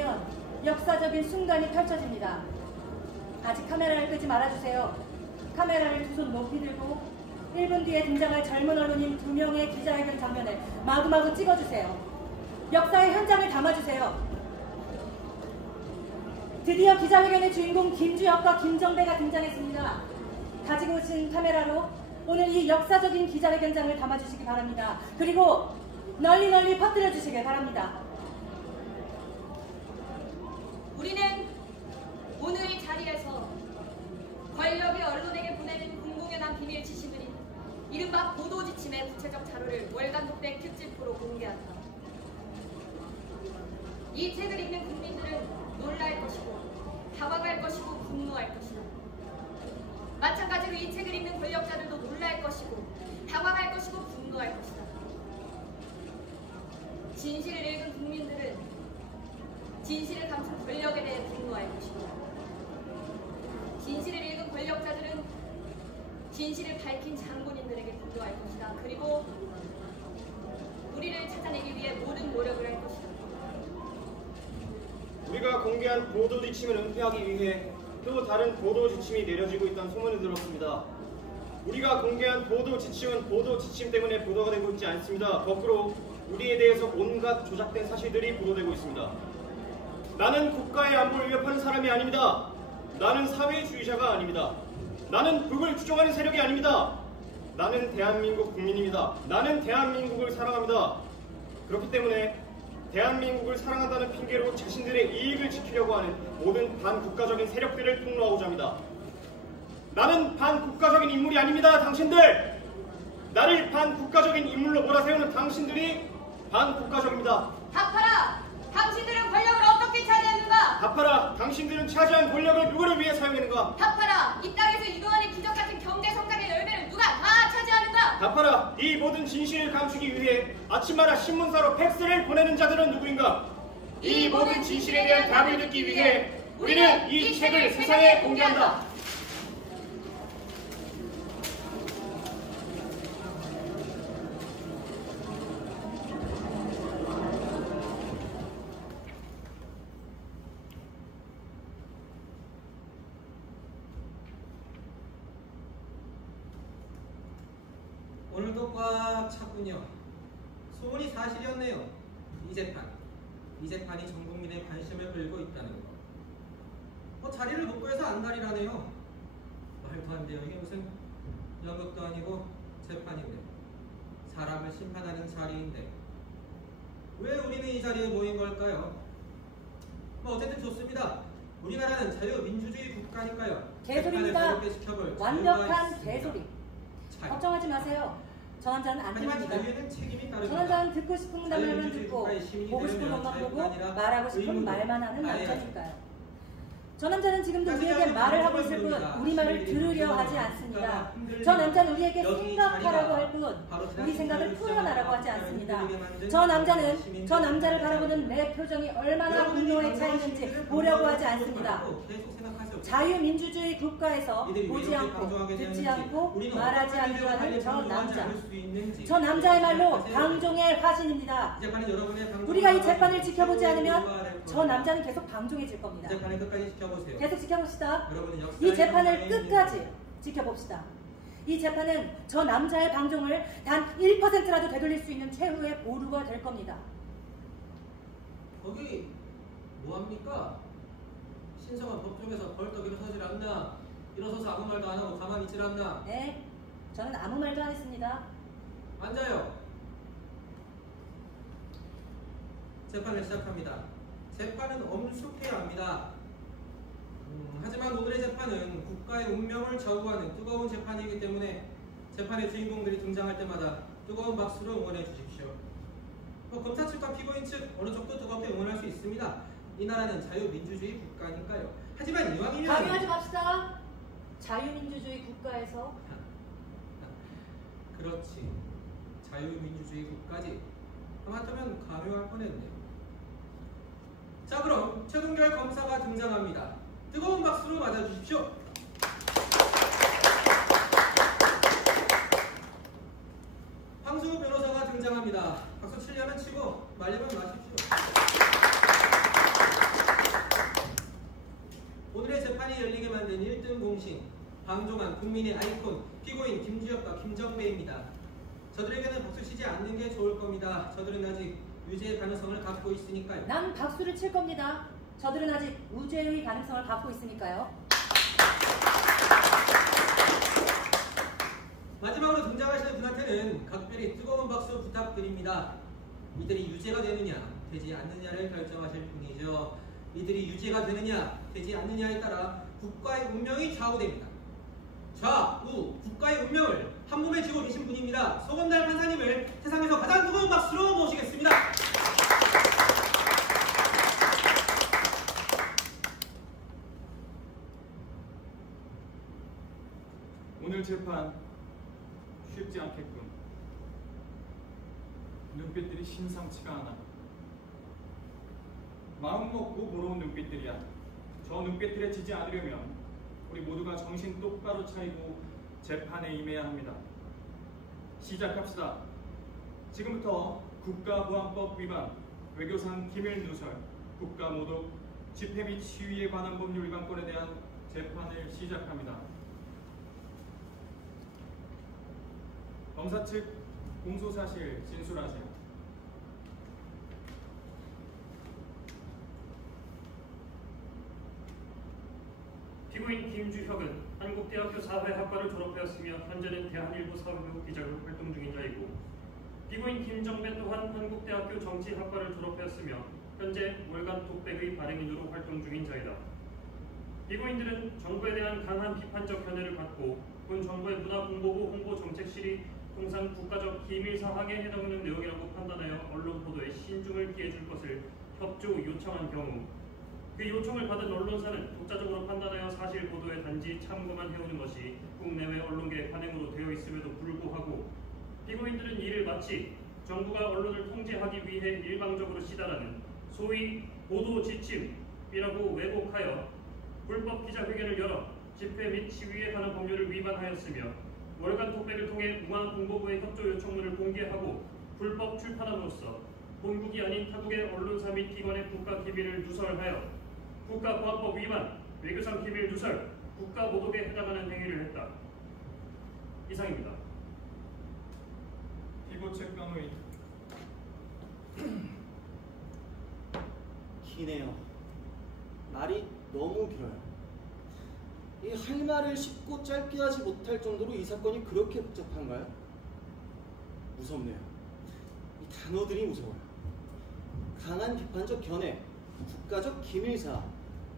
보면 역사적인 순간이 펼쳐집니다. 아직 카메라를 끄지 말아주세요. 카메라를 두 손 높이 들고 1분 뒤에 등장할 젊은 언론인 2명의 기자회견 장면을 마구마구 찍어주세요. 역사의 현장을 담아주세요. 드디어 기자회견의 주인공 김주혁과 김정배가 등장했습니다. 가지고 오신 카메라로 오늘 이 역사적인 기자회견장을 담아주시기 바랍니다. 그리고 널리 퍼뜨려 주시길 바랍니다. 우리는 오늘 이 자리에서 권력이 언론에게 보내는 공공연한 비밀 지시들인 이른바 보도지침의 구체적 자료를 월간 독백 특집으로 공개한다. 이 책을 읽는 국민들은 놀랄 것이고 당황할 것이고 분노할 것이다. 마찬가지로 이 책을 읽는 권력자들도 놀랄 것이고 당황할 것이고 분노할 것이다. 진실을 읽은 국민들은 진실을 감춘 권력에 대해 분노할 것이고 진실을 읽은 권력자들은 진실을 밝힌 장본인들에게 분노할 것이다. 그리고 우리를 찾아내기 위해 모든 노력을 할 것이다. 우리가 공개한 보도 지침을 은폐하기 위해 또 다른 보도 지침이 내려지고 있다는 소문을 들었습니다. 우리가 공개한 보도 지침은 보도 지침 때문에 보도가 되고 있지 않습니다. 거꾸로 우리에 대해서 온갖 조작된 사실들이 보도되고 있습니다. 나는 국가의 안보를 위협하는 사람이 아닙니다. 나는 사회주의자가 아닙니다. 나는 북을 추종하는 세력이 아닙니다. 나는 대한민국 국민입니다. 나는 대한민국을 사랑합니다. 그렇기 때문에 대한민국을 사랑한다는 핑계로 자신들의 이익을 지키려고 하는 모든 반국가적인 세력들을 폭로하고자 합니다. 나는 반국가적인 인물이 아닙니다. 당신들! 나를 반국가적인 인물로 몰아세우는 당신들이 반국가적입니다. 답하라! 당신들은 권력을 어떻게 차지했는가? 답하라! 당신들은 차지한 권력을 누구를 위해 사용했는가? 답하라! 이 땅에서 이루어낸 기적 같은 경제 성장의 열매를 누가 다 차지하는가? 답하라! 이 모든 진실을 감추기 위해 아침마다 신문사로 팩스를 보내는 자들은 누구인가? 이 모든 진실에 대한 답을 듣기 위해 우리는 이 책을 세상에 공개한다. 오늘도 꽉 찼군요. 소문이 사실이었네요. 이 재판이 전 국민의 관심을 끌고 있다는 거. 자리를 못 구해서 안달이라네요. 말도 안 돼요. 이게 무슨 연극도 아니고 재판인데, 사람을 심판하는 자리인데 왜 우리는 이 자리에 모인 걸까요? 어쨌든 좋습니다. 우리나라는 자유민주주의 국가니까요. 개소리입니다. 완벽한 개소리. 걱정하지 마세요. 저 남자는 안 들립니다. 저 남자는 듣고 싶은 말만 듣고 보고 싶은 것만 보고 말하고 싶은 말만 하는 남자니까요. 저 남자는 지금도 우리에게 말을 하고 있을 뿐 우리 말을 들으려 하지 않습니다. 저 남자는 우리에게 생각하라고 할 뿐 우리 생각을 표현하라고 하지 않습니다. 저 남자는 저 남자를 바라보는 내 표정이 얼마나 분노에 차 있는지 보려고 하지 않습니다. 자유민주주의 국가에서 보지 않고 듣지 않고 말하지 않는 저 남자. 저 남자야말로 방종의 화신입니다. 우리가 이 재판을 지켜보지 않으면 저 남자는 계속 방종해질 겁니다. 계속 지켜봅시다. 이 재판을 끝까지 지켜봅시다. 이 재판은 저 남자의 방종을 단 1%라도 되돌릴 수 있는 최후의 보루가 될 겁니다. 거기 뭐합니까? 신성한 법정에서 벌떡 일어서질 않나? 일어서서 아무 말도 안 하고 가만히 있질 않나? 네, 저는 아무 말도 안 했습니다. 앉아요. 재판을 시작합니다. 재판은 엄숙해야 합니다. 하지만 오늘의 재판은 국가의 운명을 좌우하는 뜨거운 재판이기 때문에 재판의 주인공들이 등장할 때마다 뜨거운 박수로 응원해 주십시오. 검사 측과 피고인 측 어느 정도 뜨겁게 응원할 수 있습니다. 이 나라는 자유민주주의 국가니까요. 하지만 이왕이면 강요하지 맙시다. 자유민주주의 국가에서 그렇지. 자유민주주의 국가지. 하마터면 강요할 뻔했네요. 자, 그럼 최동결 검사가 등장합니다. 뜨거운 박수로 맞아주십시오. 황승우 변호사가 등장합니다. 박수 치려면 치고 말려면 마십시오. 사기꾼 피고인 김주혁과 김정배입니다. 저들에게는 박수 치지 않는 게 좋을 겁니다. 저들은 아직 유죄의 가능성을 갖고 있으니까요. 난 박수를 칠 겁니다. 저들은 아직 무죄의 가능성을 갖고 있으니까요. 마지막으로 등장하시는 분한테는 각별히 뜨거운 박수 부탁드립니다. 이들이 유죄가 되느냐 되지 않느냐를 결정하실 분이죠. 이들이 유죄가 되느냐 되지 않느냐에 따라 국가의 운명이 좌우됩니다. 좌우 국가의 운명을 한 몸에 쥐고 계신 분입니다. 소검달 판사님을 세상에서 가장 뜨거운 박수로 모시겠습니다. 오늘 재판 쉽지 않겠군. 눈빛들이 심상치가 않아. 마음 먹고 보러 온 눈빛들이야. 저 눈빛들에 지지 않으려면 우리 모두가 정신 똑바로 차리고 재판에 임해야 합니다. 시작합시다. 지금부터 국가보안법 위반, 외교상 기밀 누설, 국가모독, 집회 및 시위에 관한 법률 위반권에 대한 재판을 시작합니다. 검사 측 공소사실 진술하세요. 피고인 김주혁은 한국대학교 사회학과를 졸업하였으며 현재는 대한일보 사회부 기자로 활동 중인 자이고, 피고인 김정배 또한 한국대학교 정치학과를 졸업하였으며 현재 월간 독백의 발행인으로 활동 중인 자이다. 피고인들은 정부에 대한 강한 비판적 견해를 갖고 본 정부의 문화공보부 홍보정책실이 통상 국가적 기밀 사항에 해당하는 내용이라고 판단하여 언론 보도에 신중을 기해줄 것을 협조 요청한 경우, 그 요청을 받은 언론사는 독자적으로 판단하여 사실 보도에 단지 참고만 해오는 것이 국내외 언론계의 관행으로 되어 있음에도 불구하고, 피고인들은 이를 마치 정부가 언론을 통제하기 위해 일방적으로 시달하는 소위 보도 지침이라고 왜곡하여 불법 기자회견을 열어 집회 및 시위에 관한 법률을 위반하였으며, 월간 톡백을 통해 문화공보부의 협조 요청문을 공개하고 불법 출판함으로써 본국이 아닌 타국의 언론사 및 기관의 국가 기밀을 누설하여 국가보안법 위반, 외교상 기밀 누설, 국가모독에 해당하는 행위를 했다. 이상입니다. 피고 측 변호인. 기네요. 말이 너무 길어요. 이 할 말을 쉽고 짧게 하지 못할 정도로 이 사건이 그렇게 복잡한가요? 무섭네요. 이 단어들이 무서워요. 강한 비판적 견해, 국가적 기밀사,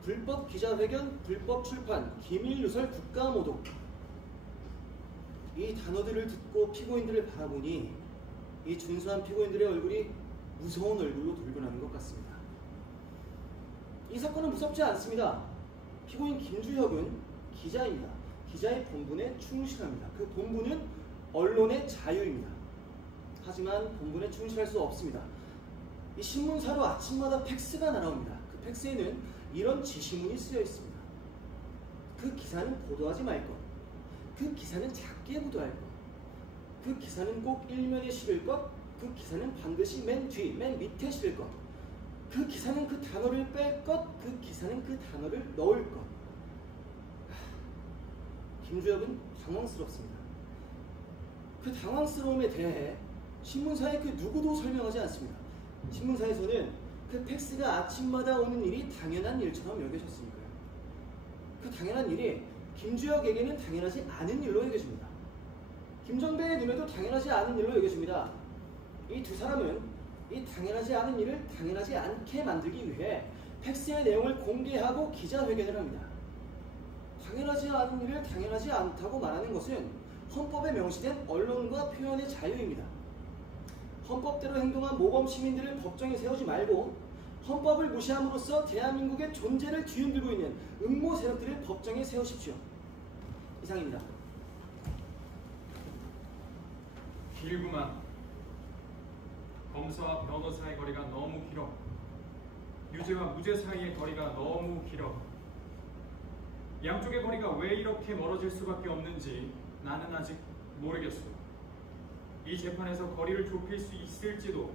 불법 기자회견, 불법 출판, 기밀 누설, 국가모독. 이 단어들을 듣고 피고인들을 바라보니 이 준수한 피고인들의 얼굴이 무서운 얼굴로 돌변하는 것 같습니다. 이 사건은 무섭지 않습니다. 피고인 김주혁은 기자입니다. 기자의 본분에 충실합니다. 그 본분은 언론의 자유입니다. 하지만 본분에 충실할 수 없습니다. 이 신문사로 아침마다 팩스가 날아옵니다. 그 팩스에는 이런 지시문이 쓰여 있습니다. 그 기사는 보도하지 말 것. 그 기사는 작게 보도할 것. 그 기사는 꼭 일면에 실을 것. 그 기사는 반드시 맨 뒤, 맨 밑에 실을 것. 그 기사는 그 단어를 뺄 것. 그 기사는 그 단어를 넣을 것. 김주혁은 당황스럽습니다. 그 당황스러움에 대해 신문사의 그 누구도 설명하지 않습니다. 신문사에서는 그 팩스가 아침마다 오는 일이 당연한 일처럼 여겨졌으니까요. 그 당연한 일이 김주혁에게는 당연하지 않은 일로 여겨집니다. 김정배의 눈에도 당연하지 않은 일로 여겨집니다. 이 두 사람은 이 당연하지 않은 일을 당연하지 않게 만들기 위해 팩스의 내용을 공개하고 기자회견을 합니다. 당연하지 않은 일을 당연하지 않다고 말하는 것은 헌법에 명시된 언론과 표현의 자유입니다. 헌법대로 행동한 모범 시민들을 법정에 세우지 말고 헌법을 무시함으로써 대한민국의 존재를 뒤흔들고 있는 음모 세력들을 법정에 세우십시오. 이상입니다. 길구만. 검사와 변호사의 거리가 너무 길어. 유죄와 무죄 사이의 거리가 너무 길어. 양쪽의 거리가 왜 이렇게 멀어질 수밖에 없는지 나는 아직 모르겠어. 이 재판에서 거리를 좁힐 수 있을지도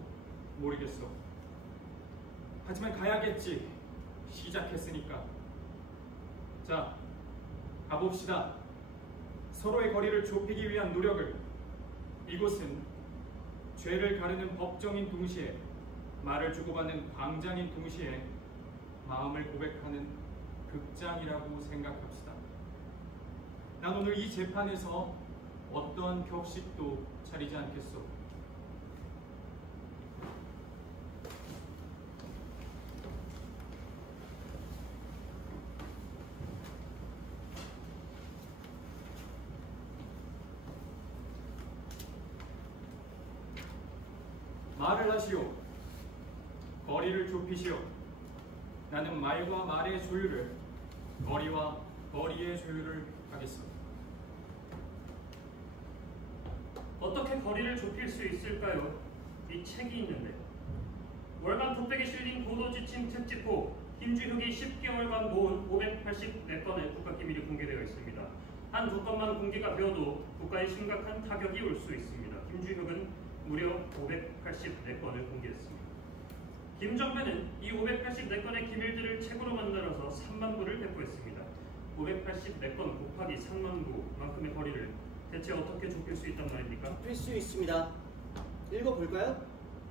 모르겠어. 하지만 가야겠지. 시작했으니까. 자, 가봅시다. 서로의 거리를 좁히기 위한 노력을 이곳은 죄를 가르는 법정인 동시에 말을 주고받는 광장인 동시에 마음을 고백하는 극장이라고 생각합시다. 난 오늘 이 재판에서 어떠한 격식도 차리지 않겠소. 말을 하시오. 거리를 좁히시오. 나는 말과 말의 조율을, 거리와 거리의 조율을 하겠습니다. 어떻게 거리를 좁힐 수 있을까요? 이 책이 있는데. 월간 돋백에 실린 보도지침 특집호 김주혁이 10개월간 모은 584건의 국가기밀이 공개되어 있습니다. 한 두 건만 공개가 되어도 국가에 심각한 타격이 올 수 있습니다. 김주혁은 무려 584건을 공개했습니다. 김정배는 이 584건의 기밀들을 책으로 만들어서 3만 부를 배포했습니다. 584건 곱하기 3만 부만큼의 거리를 대체 어떻게 좁힐 수 있단 말입니까? 좁힐 수 있습니다. 읽어볼까요?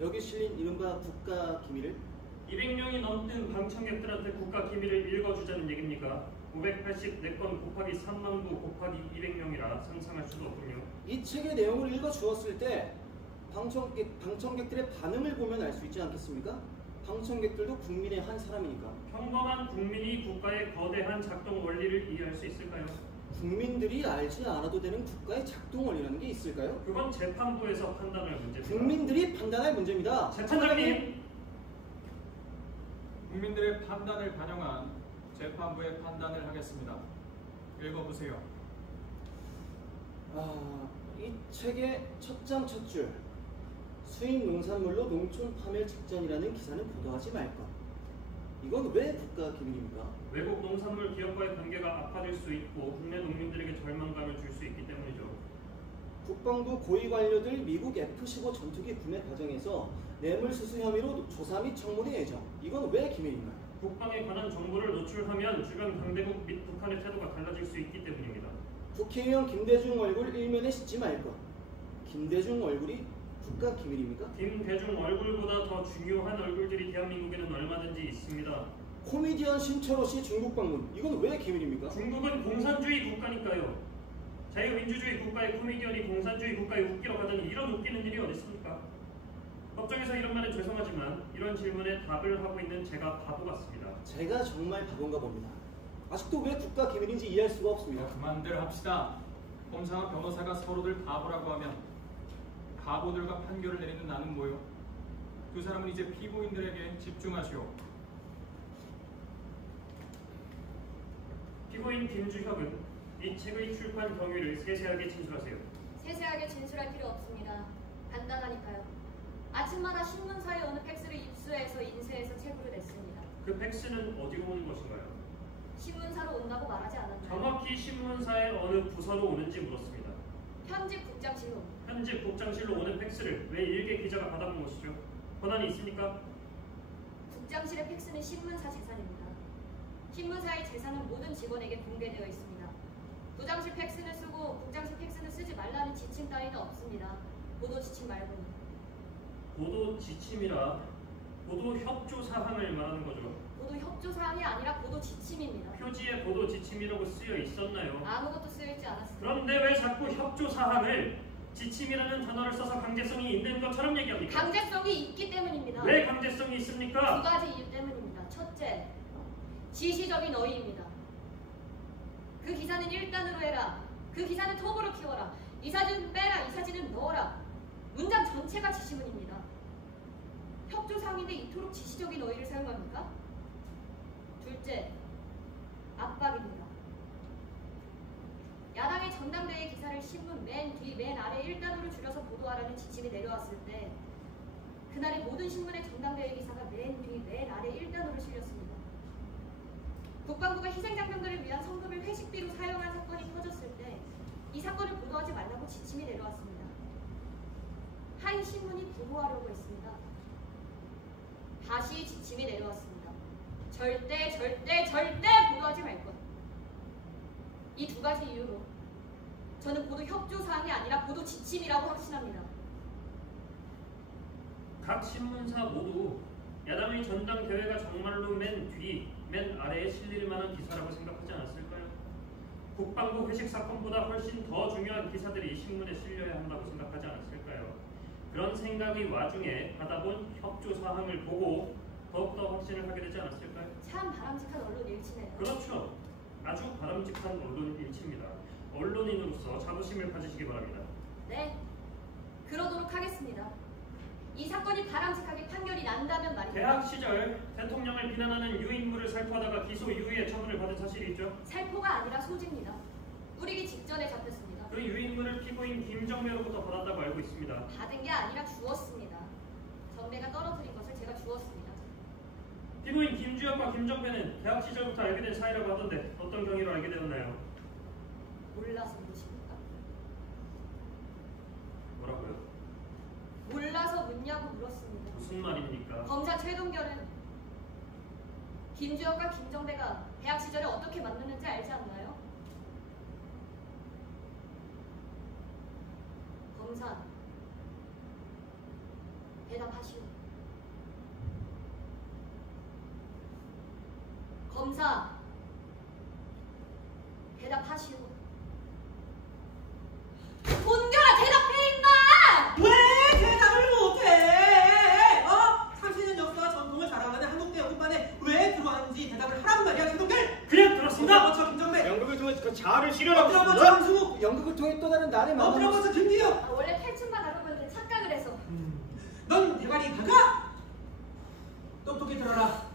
여기 실린 이른바 국가 기밀을. 200명이 넘는 방청객들한테 국가 기밀을 읽어주자는 얘기입니까? 584건 곱하기 3만 부 곱하기 200명이라 상상할 수도 없군요. 이 책의 내용을 읽어주었을 때 방청객들의 반응을 보면 알 수 있지 않겠습니까? 방청객들도 국민의 한 사람이니까. 평범한 국민이 국가의 거대한 작동 원리를 이해할 수 있을까요? 국민들이 알지 않아도 되는 국가의 작동 원리라는 게 있을까요? 그건 재판부에서 판단할 문제입니다. 국민들이 판단할 문제입니다. 재판장님! 국민들의 판단을 반영한 재판부의 판단을 하겠습니다. 읽어보세요. 이 책의 첫 장 첫 줄. 수입 농산물로 농촌 파멸 직전이라는 기사는 보도하지 말 것. 이건 왜 국가 기밀입니까? 외국 농산물 기업과의 관계가 악화될 수 있고 국내 농민들에게 절망감을 줄 수 있기 때문이죠. 국방부 고위 관료들 미국 F-15 전투기 구매 과정에서 뇌물 수수 혐의로 조사 및 청문회 예정. 이건 왜 기밀인가요? 국방에 관한 정보를 노출하면 주변 강대국 및 북한의 태도가 달라질 수 있기 때문입니다. 국회의원 김대중 얼굴 일면에 싣지 말 것. 김대중 얼굴이 국가 기밀입니까? 김대중 얼굴보다 더 중요한 얼굴들이 대한민국에는 얼마든지 있습니다. 코미디언 신철호 씨 중국 방문. 이건 왜 기밀입니까? 중국은 공산주의 국가니까요. 자유민주주의 국가의 코미디언이 공산주의 국가에 웃기러 가다니 이런 웃기는 일이 어디 있습니까? 법정에서 이런 말은 죄송하지만 이런 질문에 답을 하고 있는 제가 바보 같습니다. 제가 정말 바본가 봅니다. 아직도 왜 국가 기밀인지 이해할 수가 없습니다. 그만들 합시다. 검사와 변호사가 서로들 바보라고 하면 바보들과 판결을 내리는 나는 뭐요? 두 사람은 이제 피고인들에게 집중하시오. 피고인 김주혁은 이 책의 출판 경위를 세세하게 진술하세요. 세세하게 진술할 필요 없습니다. 간단하니까요. 아침마다 신문사에 오는 팩스를 입수해서 인쇄해서 책으로 냈습니다. 그 팩스는 어디로 오는 것인가요? 신문사로 온다고 말하지 않았나요? 정확히 신문사의 어느 부서로 오는지 물었습니다. 편집 국장실로. 편집 국장실로 오는 팩스를 왜 일개 기자가 받아본 것이죠? 권한이 있습니까? 국장실의 팩스는 신문사 재산입니다. 신문사의 재산은 모든 직원에게 공개되어 있습니다. 부장실 팩스는 쓰고 국장실 팩스는 쓰지 말라는 지침 따위는 없습니다. 보도 지침 말고는. 보도 지침이라 보도 협조 사항을 말하는 거죠. 보도 협조 사항이 아니라 보도 지침입니다. 표지에 보도 지침이라고 쓰여 있었나요? 아무것도 쓰여있지 않았습니다. 그런데 왜 자꾸 협조 사항을 지침이라는 단어를 써서 강제성이 있는 것처럼 얘기합니까? 강제성이 있기 때문입니다. 왜 강제성이 있습니까? 두 가지 이유 때문입니다. 첫째, 지시적인 어휘입니다. 그 기사는 1단으로 해라. 그 기사는 톱으로 키워라. 이 사진은 빼라. 이 사진은 넣어라. 문장 전체가 지시문입니다. 협조사항인데 이토록 지시적인 어휘를 사용합니까? 둘째, 압박입니다. 야당의 전당대회 기사를 신문 맨 뒤, 맨 아래 1단으로 줄여서 보도하라는 지침이 내려왔을 때 그날의 모든 신문의 전당대회 기사가 맨 뒤, 맨 아래 1단으로 실렸습니다. 국방부가 희생장병들을 위한 성금을 회식비로 사용한 사건이 터졌을 때 이 사건을 보도하지 말라고 지침이 내려왔습니다. 한 신문이 부도하려고 했습니다. 다시 지침이 내려왔습니다. 절대 보도하지 말 것. 이 두 가지 이유로 저는 보도 협조사항이 아니라 보도 지침이라고 확신합니다. 각 신문사 모두 야당의 전당대회가 정말로 맨 아래에 실릴 만한 기사라고 생각하지 않았을까요? 국방부 회식 사건보다 훨씬 더 중요한 기사들이 신문에 실려야 한다고 생각하지 않았을까요? 그런 생각이 와중에 받아본 협조사항을 보고 더욱더 확신을 하게 되지 않았을까요? 참 바람직한 언론 일치네요. 그렇죠. 아주 바람직한 언론 일치입니다. 언론인으로서 자부심을 가지시기 바랍니다. 네, 그러도록 하겠습니다. 이 사건이 바람직하게 판결이 난다면 말입니다. 대학 시절 대통령을 비난하는 유인물을 살포하다가 기소 유예 처분을 받은 사실이 있죠? 살포가 아니라 소지입니다. 뿌리기 직전에 잡혔습니다. 그 유인물을 피고인 김정배로부터 받았다고 알고 있습니다. 받은 게 아니라 주었습니다. 정배가 떨어뜨린 것을 제가 주었습니다. 피고인 김주혁과 김정배는 대학 시절부터 알게 된 사이라고 하던데 어떤 경위로 알게 되었나요? 몰라서 묻습니까? 뭐라고요? 몰라서 묻냐고 물었습니다. 무슨 말입니까? 검사 최동결은 김주혁과 김정배가 대학 시절에 어떻게 만났는지 알지 않나요? 검사, 대답하시오. 검사, 대답하시오. 동결아, 대답해 임마! 왜 대답을 못해? 30년 역사와 전통을 자랑하는 한국대 연극반에 왜 들어왔는지 대답을 하란 말이야, 최동결! 그냥 들었습니다! 엎드려 김정배! 연극을 통해 그 자아를 실현하고 엎드려 있습니다. 장승우! 연극을 통해 또 다른 나를 엎드려 만나는 김기혁! 원래 탈춤만 하려고 했는데 착각을 해서. 넌 대가리 박아! 똑똑히 들어라.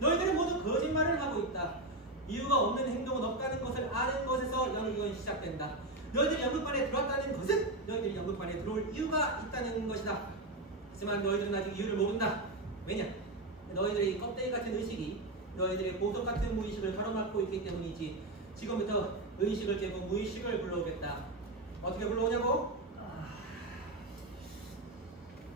너희들은 모두 거짓말을 하고 있다. 이유가 없는 행동은 없다는 것을 아는 것에서 연극은 시작된다. 너희들이 연극반에 들어왔다는 것은 너희들이 연극반에 들어올 이유가 있다는 것이다. 하지만 너희들은 아직 이유를 모른다. 왜냐? 너희들의 껍데기 같은 의식이 너희들의 보석 같은 무의식을 가로막고 있기 때문이지. 지금부터 의식을 깨고 무의식을 불러오겠다. 어떻게 불러오냐고?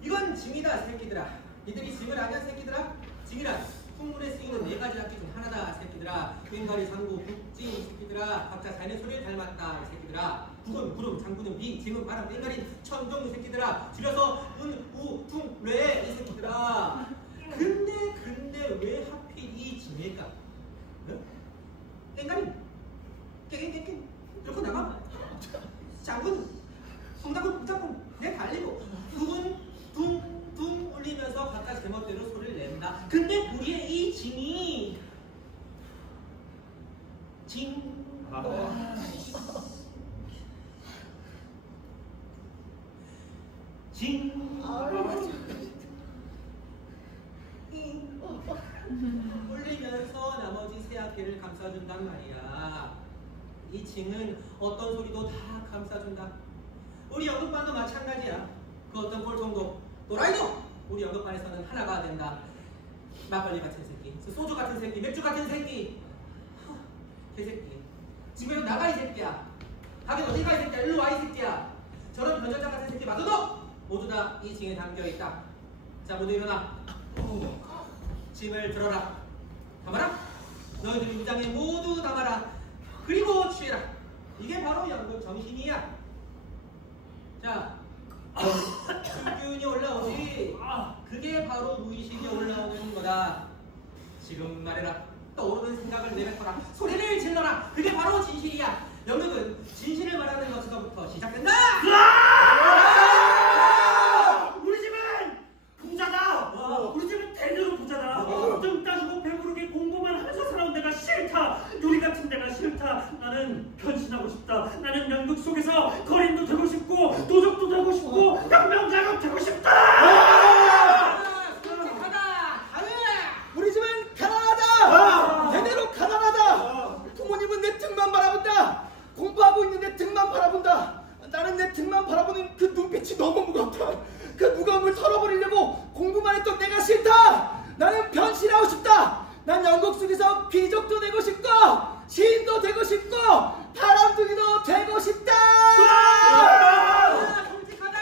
이건 징이다, 새끼들아. 니들이 징을 아냐, 새끼들아? 징이란 풍문에 쓰이는 4가지 악기 중 하나다, 새끼들아. 꽹과리, 상구, 북지, 새끼들아. 각자 자네 소리를 닮았다, 새끼들아. 북은 구름, 장구는 비, 징은 바람, 꽹과리, 천종, 새끼들아. 줄여서 은, 우, 풍, 뢰, 이 새끼들아. 근데 왜 하필 이 징일까? 꽹과리, 깨갱깨갱, 이렇게 나가. 장군, 성장군, 북장군, 내 달리고. 북은 둥둥 울리면서 각각 제멋대로 소리를 낸다. 근데 우리의 이 징이 징 울리면서 나머지 세 악기를 감싸준단 말이야. 이 징은 어떤 소리도 다 감싸준다. 우리 연극반도 마찬가지야. 그 어떤 꼴통도 또라이도 우리 연극반에서는 하나가 된다. 막걸리 같은 새끼, 소주 같은 새끼, 맥주 같은 새끼, 개새끼. 지금 나가 이 새끼야. 가게 어디 가 이 새끼야. 일로 와 이 새끼야. 저런 변전자 같은 새끼 마저도 모두 다 이 징에 담겨있다. 자, 모두 일어나. 짐을 들어라. 담아라. 너희들 위장에 모두 담아라. 그리고 취해라. 이게 바로 연극 정신이야. 자, 기운이 올라오지. 그게 바로 무의식이 올라오는 거다. 지금 말해라. 떠오르는 생각을 내뱉어라. 소리를 질러라. 그게 바로 진실이야. 연극은 진실을 말하는 것에서부터 시작된다. 우리 집은 부자다. 우리 집은 대대로 부자다. 등 따지고 배부르게 공부만 하면서 살아온 데가 싫다. 요리 같은 데가 싫다. 나는 변신하고 싶다. 나는 연극 속에서 거린도 되고 싶고 도적도 되고 싶고 혁명자가 되고 싶다. 우리 집은 가난하다. 대대로 가난하다. 부모님은 내 등만 바라본다. 공부하고 있는 내 등만 바라본다. 나는 내 등만 바라보는 그 눈빛이 너무 무겁다. 그 무거움을 털어버리려고 공부만 했던 내가 싫다. 나는 변신하고 싶다. 난 연극 속에서 귀족도 되고 싶고 시인도 되고 싶고 바람둥이도 되고 싶다. 솔직하다.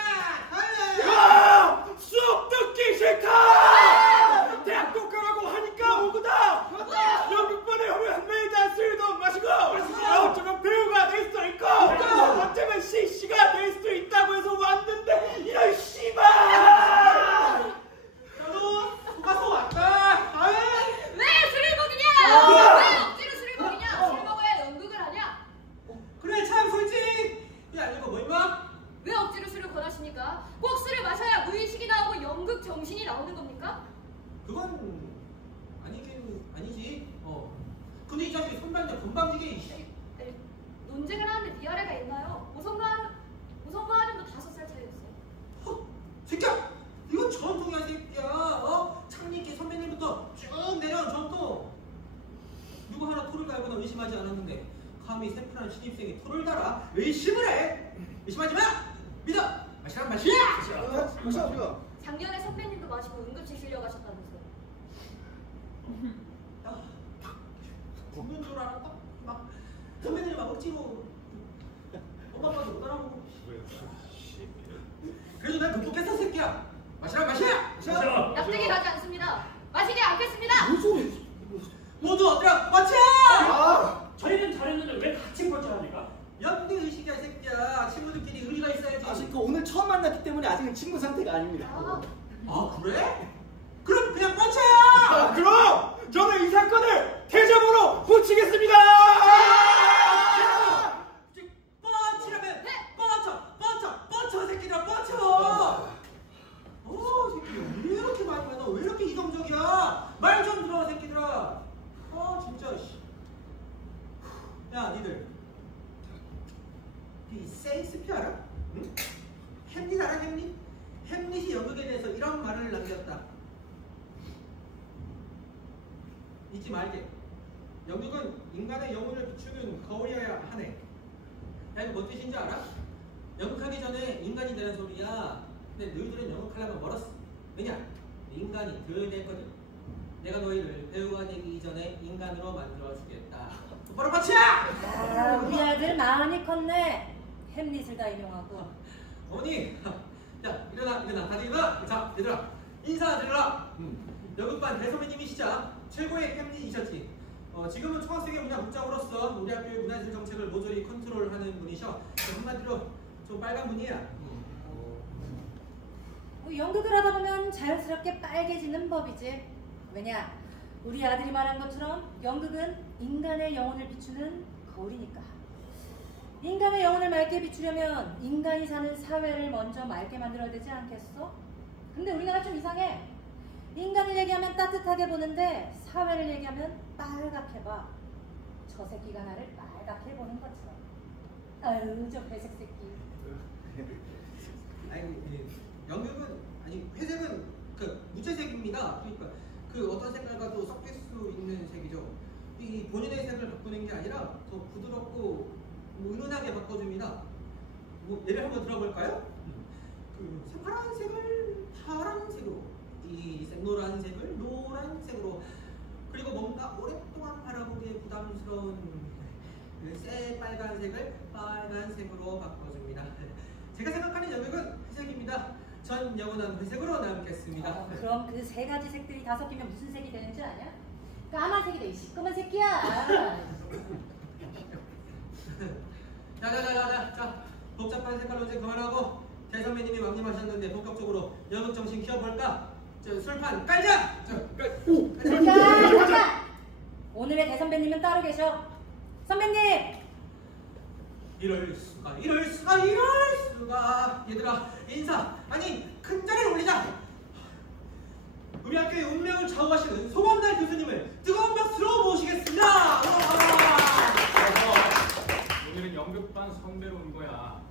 수업 듣기 싫다. 대학교 가라고 하니까 오구다. 연극반에 오면 매일다 술도 마시고 어쩌면 배우가 될 수도 있고 어쩌면 왜 억지로 술을 권하십니까? 꼭 술을 마셔야 무의식이 나오고 연극 정신이 나오는 겁니까? 그건 아니지. 근데 이 자식이 선반장 건방지게 논쟁을 하는데 위아래가 있나요? 우선과하는도 5살 차이였어요. 새끼야! 이건 전통이야 새끼야. 창립기 선배님부터 쭉 내려온 전통. 누구 하나 토를 달거나 의심하지 않았는데 감히 새파란 신입생이 토를 달아 의심을 해. 의심하지 마! 믿어! 마시란 마시야! 마셔. 작년에 선배님도 마시고 응급실 실려가셨다면서요. 죽는 줄 알았다. 막 선배님이 막 억지로 엄마 아빠도 못 알아보고. 그래도 난 극복했어 새끼야. 마시라 마시야. 납득이 가지 않습니다. 마시지 않겠습니다. 무슨 소리? 모두 엎드려 마쳐. 저희는 잘했는데 왜 같이 뻗쳐합니까? 연대 의식이야 새끼야. 친구들끼리 의리가 있어야지. 아직 오늘 처음 만났기 때문에 아직은 친구 상태가 아닙니다. 아 그래? 그럼 그냥 뻗쳐요. 그럼 저는 이 사건을 대접으로 붙이겠습니다. 뻗치라면 뻗쳐 새끼들아 뻗쳐. 새끼 왜 이렇게 많이 많아? 왜 이렇게 이성적이야? 말 좀 들어 새끼들아. 진짜 야 니들 이 세익스피어 알아? 응? 햄릿 알아 햄릿? 햄릿이 연극에 대해서 이런 말을 남겼다. 잊지 말게. 연극은 인간의 영혼을 비추는 거울이어야 하네. 야 이거 뭔 뜻인지 알아? 연극하기 전에 인간이 되는 소리야. 근데 너희들은 연극하려면 멀었어. 왜냐? 인간이 되어야겠거든. 내가 너희를 배우가 되기 이전에 인간으로 만들어주겠다. 똑바로 받치야! 우리 아들 많이 컸네. 햄릿을 다 인용하고. 어머니! 자 일어나 다들 일어나. 자 얘들아 인사드려라. 연극반 대선배님이시자 최고의 햄릿이셨지. 지금은 총학생회 문화 국장으로서 우리 학교의 문화예술 정책을 모조리 컨트롤하는 분이셔. 한마디로 좀 빨간 분이야. 연극을 하다 보면 자연스럽게 빨개지는 법이지. 왜냐? 우리 아들이 말한 것처럼 연극은 인간의 영혼을 비추는 거울이니까. 인간의 영혼을 맑게 비추려면 인간이 사는 사회를 먼저 맑게 만들어야 되지 않겠어? 근데 우리나라 좀 이상해. 인간을 얘기하면 따뜻하게 보는데 사회를 얘기하면 빨갛게 봐. 저 새끼가 나를 빨갛게 보는 것처럼. 아유 저 회색 새끼. 연극은 회색은 무채색입니다. 그러니까 어떤 색깔과도 섞일 수 있는 색이죠. 이 본인의 색을 바꾸는 게 아니라 더 부드럽고 은은하게 바꿔줍니다. 예를 한번 들어볼까요? 파란색을 파란색으로, 이 노란색을 노란색으로, 그리고 뭔가 오랫동안 바라보기에 부담스러운 새 빨간색을 빨간색으로 바꿔줍니다. 제가 생각하는 연극은 회색입니다. 전 영원한 회색으로 남겠습니다. 그럼 그 3가지 색들이 다 섞이면 무슨 색이 되는 줄 아냐? 까만색이 돼, 이 시꺼먼 새끼야. 자, 복잡한 색깔 논쟁 그만하고 대선배님이 왕림하셨는데 본격적으로 연극 정신 키워볼까? 술판 깔자! 잠깐! 오늘의 대선배님은 따로 계셔. 선배님! 이럴 수가. 얘들아 인사, 아니 큰 자리를 올리자. 우리 학교의 운명을 좌우하시는 송원달 교수님을 뜨거운 박수로 모시겠습니다. 오늘은 연극반 선배로 온 거야.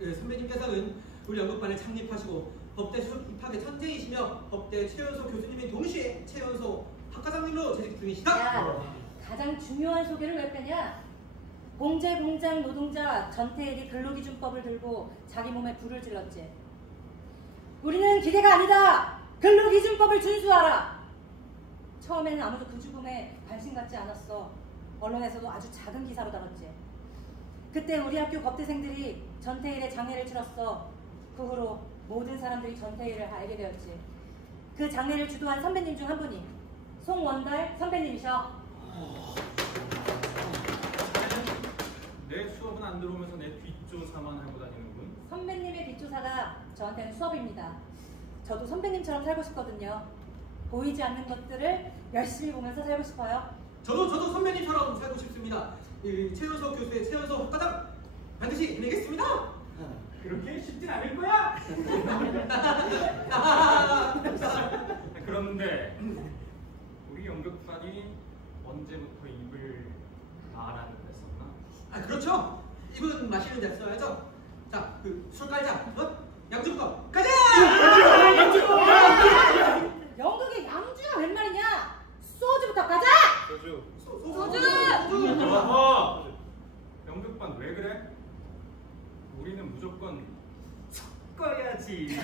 선배님께서는 우리 연극반을 창립하시고 법대 수석 입학의 천재이시며 법대 최연소 교수님이 동시에 최연소 학과장님으로 재직 중이시다. 야, 가장 중요한 소개를 왜 빼냐? 공제공장 노동자 전태일이 근로기준법을 들고 자기 몸에 불을 질렀지. 우리는 기계가 아니다. 근로기준법을 준수하라. 처음에는 아무도 그 죽음에 관심 갖지 않았어. 언론에서도 아주 작은 기사로 다뤘지. 그때 우리 학교 법대생들이 전태일의 장례를 치렀어. 그 후로 모든 사람들이 전태일을 알게 되었지. 그 장례를 주도한 선배님 중 한 분이 송원달 선배님이셔. 내 수업은 안 들어오면서 내 뒷조사만 하고 다니는군. 선배님의 뒷조사가 저한테는 수업입니다. 저도 선배님처럼 살고 싶거든요. 보이지 않는 것들을 열심히 보면서 살고 싶어요. 저도 선배님처럼 살고 싶습니다. 최연소 교수의 최연소 학과장 반드시 해내겠습니다. 그렇게 쉽진 않을 거야. 그런데 우리 연극반이 언제부터 입을 말하는 데였나? 그렇죠. 입은 마시는 데 써야죠. 자, 술 깔자. 양주부터 가자! 연극에 양주가 웬 말이냐? 소주부터 가자! 소주. 어허! 연극반 왜 그래? 우리는 무조건 섞어야지.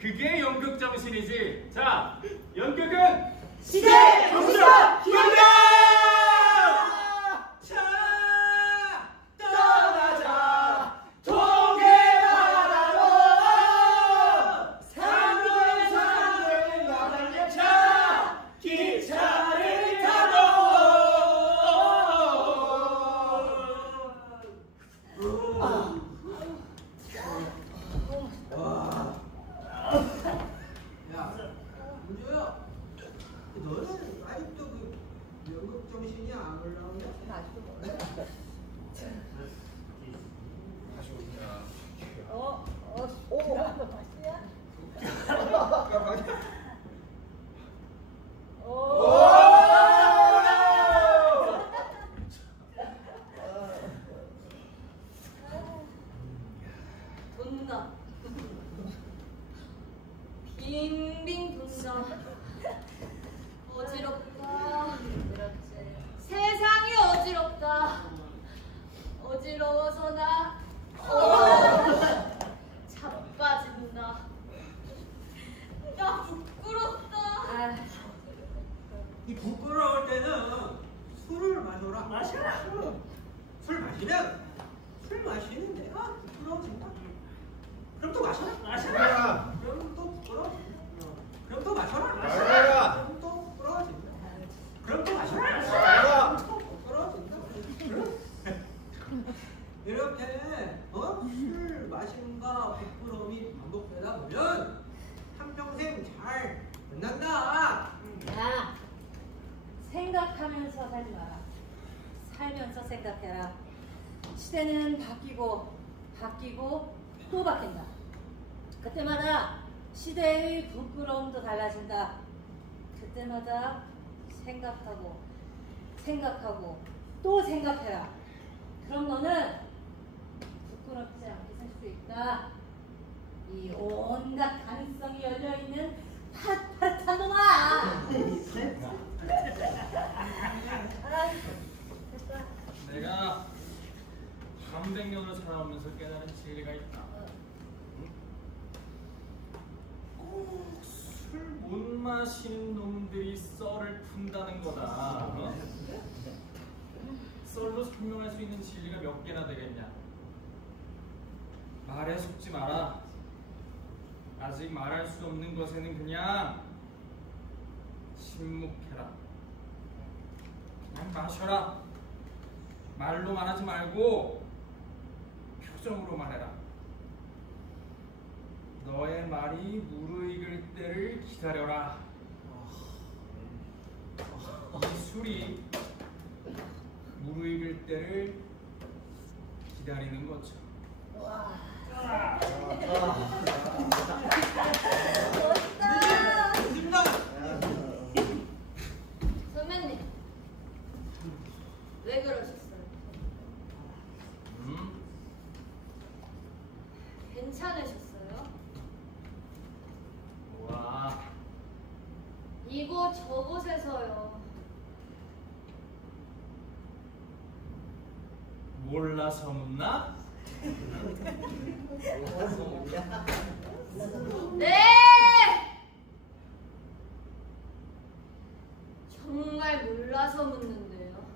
그게 연극 정신이지. 자, 연극은 시대 정신과 기억이야! 자, 떠나자 동해 바다로 산들 나달려차 기차를 타고 야, 문조야. 너는 아직도 그 연극 정신이 안 올라오냐? 아직도 몰라. 돈다. 빙빙 돈다. 어지럽다. 세상이 어지럽다. 어지러워서 나 자빠진다. 나 부끄럽다. 이 부끄러울 때는 술을 마셔라. 마셔라. 술 마시면 내가 부끄러워진다. 그럼 또 마셔라. 마셔라. 그럼 또 부끄러워진다. 그럼 또 마셔라. 마셔라. 그럼 또 부끄러워진다. 그럼 또 마셔라. 마셔라. 또 부끄러워진다. 이렇게 술 마심과 부끄러움이 반복되다 보면 한평생 잘 끝난다. 야, 생각하면서 살지 마라. 살면서 생각해라. 시대는 바뀌고 또 바뀐다. 그때마다 시대의 부끄러움도 달라진다. 그때마다 생각하고 또 생각해라. 그럼 너는 부끄럽지 않게 살 수 있다. 이 온갖 가능성이 열려있는 파릇파릇한 놈아! 내가 300년을 살아오면서 깨달은 진리가 있다. 꼭 술 못 마시는 놈들이 썰을 푼다는 거다. 썰로 설명할 수 있는 진리가 몇 개나 되겠냐? 말에 속지 마라. 아직 말할 수 없는 것에는 그냥 침묵해라. 그냥 마셔라. 말로 말하지 말고 표정으로 말해라. 너의 말이 무르익을 때를 기다려라. 이 술이 무르익을 때를 기다리는 거죠. 선배님, 왜 그러셨어요? 괜찮으셨어요? 와, 이곳 저곳에서요. 몰라서 묻나? 네! 정말 몰라서 묻는데요.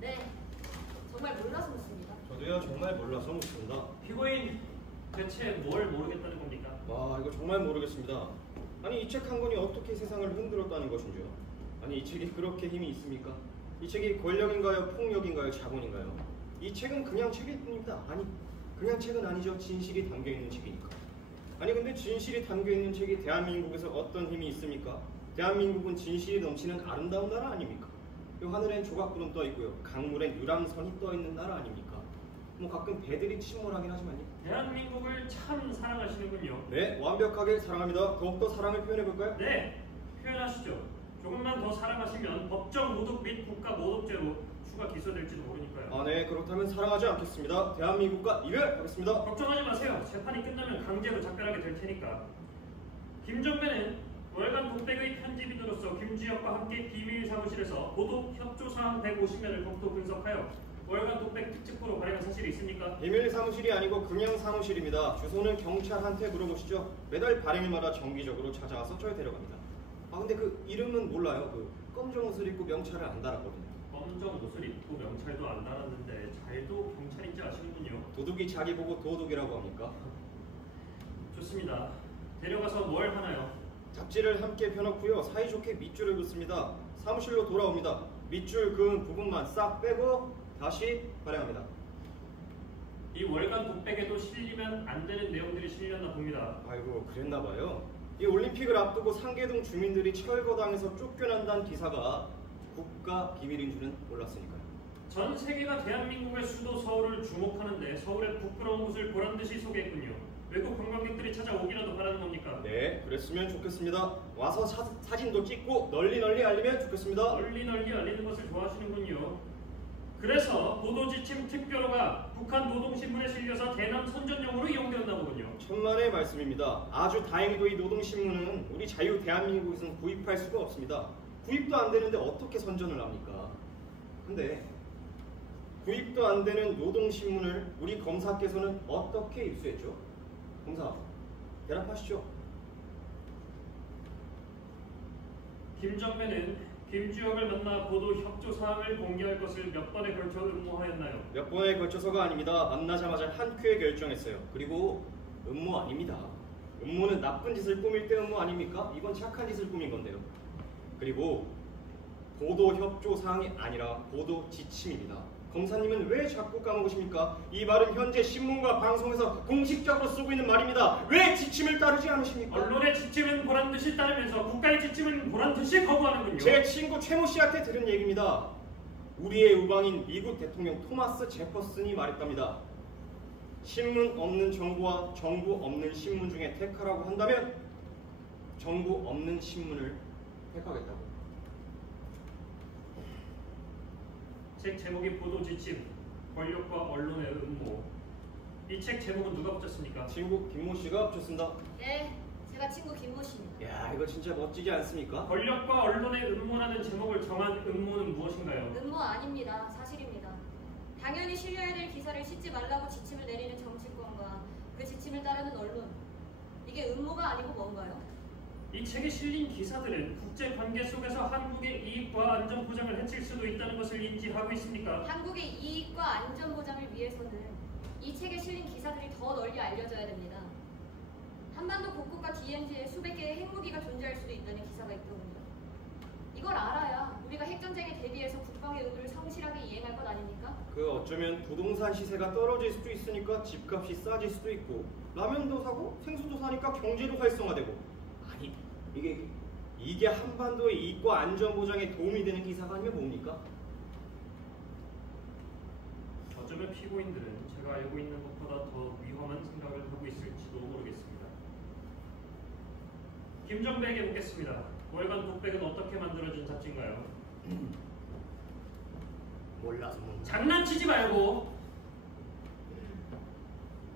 네, 정말 몰라서 묻습니다. 저도요 정말 몰라서 묻습니다. 피고인 대체 뭘 모르겠다는 겁니까? 와 이거 정말 모르겠습니다. 아니 이 책 한 권이 어떻게 세상을 흔들었다는 것인지요. 아니 이 책이 그렇게 힘이 있습니까? 이 책이 권력인가요? 폭력인가요? 자본인가요? 이 책은 그냥 책일 뿐입니다. 아니 그냥 책은 아니죠. 진실이 담겨있는 책이니까. 아니 근데 진실이 담겨있는 책이 대한민국에서 어떤 힘이 있습니까? 대한민국은 진실이 넘치는 아름다운 나라 아닙니까? 이 하늘엔 조각구름 떠 있고요. 강물엔 유람선이 떠 있는 나라 아닙니까? 뭐 가끔 배들이 침몰하긴 하지만요. 대한민국을 참 사랑하시는군요. 네, 완벽하게 사랑합니다. 더욱더 사랑을 표현해볼까요? 네, 표현하시죠. 조금만 더 사랑하시면 법정 모독 및 국가 모독죄로 추가 기소될지도 모르니까요. 아, 네, 그렇다면 사랑하지 않겠습니다. 대한민국과 이별하겠습니다. 걱정하지 마세요. 재판이 끝나면 강제로 작별하게 될 테니까. 김정배는 월간 독백의 편집인으로서 김주혁과 함께 비밀 사무실에서 보도 협조 사항 150면을 검토 분석하여 월간 독백 특집으로 발행한 사실이 있습니까? 비밀 사무실이 아니고 그냥 사무실입니다. 주소는 경찰한테 물어보시죠. 매달 발행일마다 정기적으로 찾아와서 저희 데려갑니다. 아, 근데 그 이름은 몰라요. 그 검정 옷을 입고 명찰을 안 달았거든요. 검정 옷을 입고 명찰도 안 달았는데 잘도 경찰인지 아시는군요. 도둑이 자기 보고 도둑이라고 합니까? 좋습니다. 데려가서 뭘 하나요? 잡지를 함께 펴놓고요. 사이좋게 밑줄을 긋습니다. 사무실로 돌아옵니다. 밑줄 그은 부분만 싹 빼고 다시 발행합니다. 이 월간 독백에도 실리면 안 되는 내용들이 실렸나 봅니다. 아이고, 그랬나봐요. 이 올림픽을 앞두고 상계동 주민들이 철거당해서 쫓겨난다는 기사가 국가 기밀인 줄은 몰랐으니까요. 전 세계가 대한민국의 수도 서울을 주목하는데 서울의 부끄러운 모습을 보란듯이 소개했군요. 외국 관광객들이 찾아오기라도 바라는 겁니까? 네, 그랬으면 좋겠습니다. 와서 사진도 찍고 널리 알리면 좋겠습니다. 널리 알리는 것을 좋아하시는군요. 그래서 보도지침 특별호가 북한 노동신문에 실려서 대남 선전용으로 이용되었나 보군요. 천만의 말씀입니다. 아주 다행히도 이 노동신문은 우리 자유 대한민국에서는 구입할 수가 없습니다. 구입도 안 되는데 어떻게 선전을 합니까? 근데 구입도 안 되는 노동신문을 우리 검사께서는 어떻게 입수했죠? 검사, 대답하시죠. 김정배는 김주혁을 만나 보도 협조 사항을 공개할 것을 몇 번에 걸쳐 음모하였나요? 몇 번에 걸쳐서가 아닙니다. 만나자마자 한 큐에 결정했어요. 그리고 음모 아닙니다. 음모는 나쁜 짓을 꾸밀 때 음모 아닙니까? 이건 착한 짓을 꾸민 건데요. 그리고 보도 협조 사항이 아니라 보도 지침입니다. 검사님은 왜 자꾸 까먹으십니까? 이 말은 현재 신문과 방송에서 공식적으로 쓰고 있는 말입니다. 왜 지침을 따르지 않으십니까? 언론의 지침은 보란듯이 따르면서 국가의 지침은 보란듯이 거부하는군요. 제 친구 최모 씨한테 들은 얘기입니다. 우리의 우방인 미국 대통령 토마스 제퍼슨이 말했답니다. 신문 없는 정부와 정부 없는 신문 중에 택하라고 한다면 정부 없는 신문을 택하겠다고. 책 제목이 보도지침, 권력과 언론의 음모. 이 책 제목은 누가 붙였습니까? 친구 김모 씨가 붙였습니다. 네, 제가 친구 김모 씨입니다. 야, 이거 진짜 멋지지 않습니까? 권력과 언론의 음모라는 제목을 정한 음모는 무엇인가요? 음모 아닙니다. 사실입니다. 당연히 실려야 될 기사를 싣지 말라고 지침을 내리는 정치권과 그 지침을 따르는 언론. 이게 음모가 아니고 뭔가요? 이 책에 실린 기사들은 국제관계 속에서 한국의 이익과 안전보장을 해칠 수도 있다는 것을 인지하고 있습니까? 한국의 이익과 안전보장을 위해서는 이 책에 실린 기사들이 더 널리 알려져야 됩니다. 한반도 곳곳과 DMZ에 수백 개의 핵무기가 존재할 수도 있다는 기사가 있더군요. 이걸 알아야 우리가 핵전쟁에 대비해서 국방의 의무를 성실하게 이행할 것 아닙니까? 그 어쩌면 부동산 시세가 떨어질 수도 있으니까 집값이 싸질 수도 있고 라면도 사고 생수도 사니까 경제도 활성화되고 아니 이게 한반도의 이익과 안전보장에 도움이 되는 기사가 아니면 뭡니까? 어쩌면 피고인들은 제가 알고 있는 것보다 더 위험한 생각을 하고 있을지도 모르겠습니다. 김정배에게 묻겠습니다. 월간 독백은 어떻게 만들어진 잡지인가요? 몰라서 장난치지 말고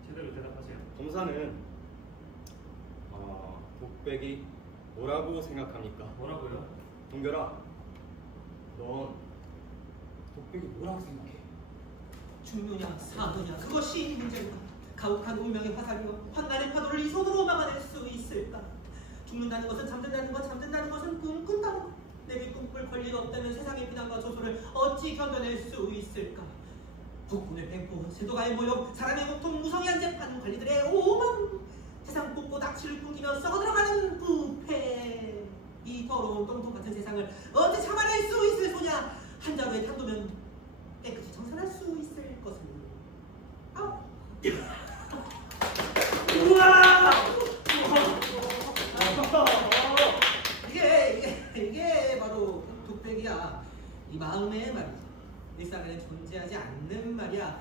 제대로 대답하세요. 검사는 독백이 뭐라고 생각합니까? 뭐라고요? 동별아, 넌 독백이 뭐라고 생각해? 죽느냐 사느냐 그것이 문제인가. 가혹한 운명의 화살이요 환난의 파도를 이 손으로 막아낼 수 있을까. 죽는다는 것은 잠든다는 것, 잠든다는 것은 꿈꾼다는 것. 내게 꿈꿀 권리가 없다면 세상의 비난과 조소를 어찌 견뎌낼 수 있을까. 국군의 횡포, 세도가의 모욕, 사람의 고통, 무성의한 재판, 관리들의 오만, 세상 곳곳 악취를 풍기며 썩어들어가는 부패. 이 더러운 똥통 같은 세상을 언제 참아낼 수 있을 소냐. 한 자루에 탄도면 깨끗이 청산할 수 있을 것을. 우와! 이게 바로 독백이야. 이 마음 않는 말이야.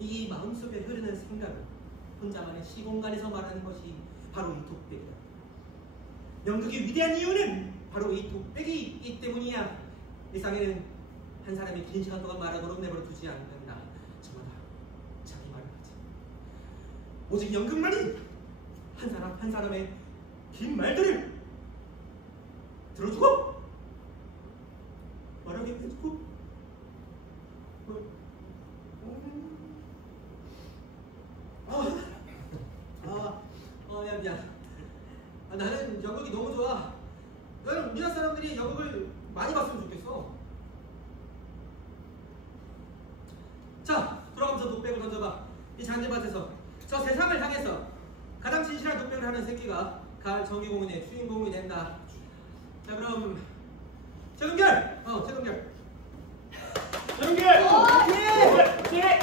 이 마음속에 흐르는 생각은 혼자만의 시공간에서 말하는 것이 바로 이 독백이다. 연극이 위대한 이유는 바로 이 독백이 있기 때문이야. 일상에는 한 사람이 긴 시간 동안 말하도록 내버려 두지 않는다. 저마다 자기 말을 하지. 오직 연극만이 한 사람 한 사람의 긴 말들을 들어주고 말하게 해주고 미안. 나는 연극이 너무 좋아. 나는 우리나라 사람들이 연극을 많이 봤으면 좋겠어. 자, 돌아가면서 독백을 던져봐. 이 잔디밭에서 저 세상을 향해서 가장 진실한 독백을 하는 새끼가 가을 정기공연의 주인공이 된다. 자, 그럼 최동결! 최동결! 예!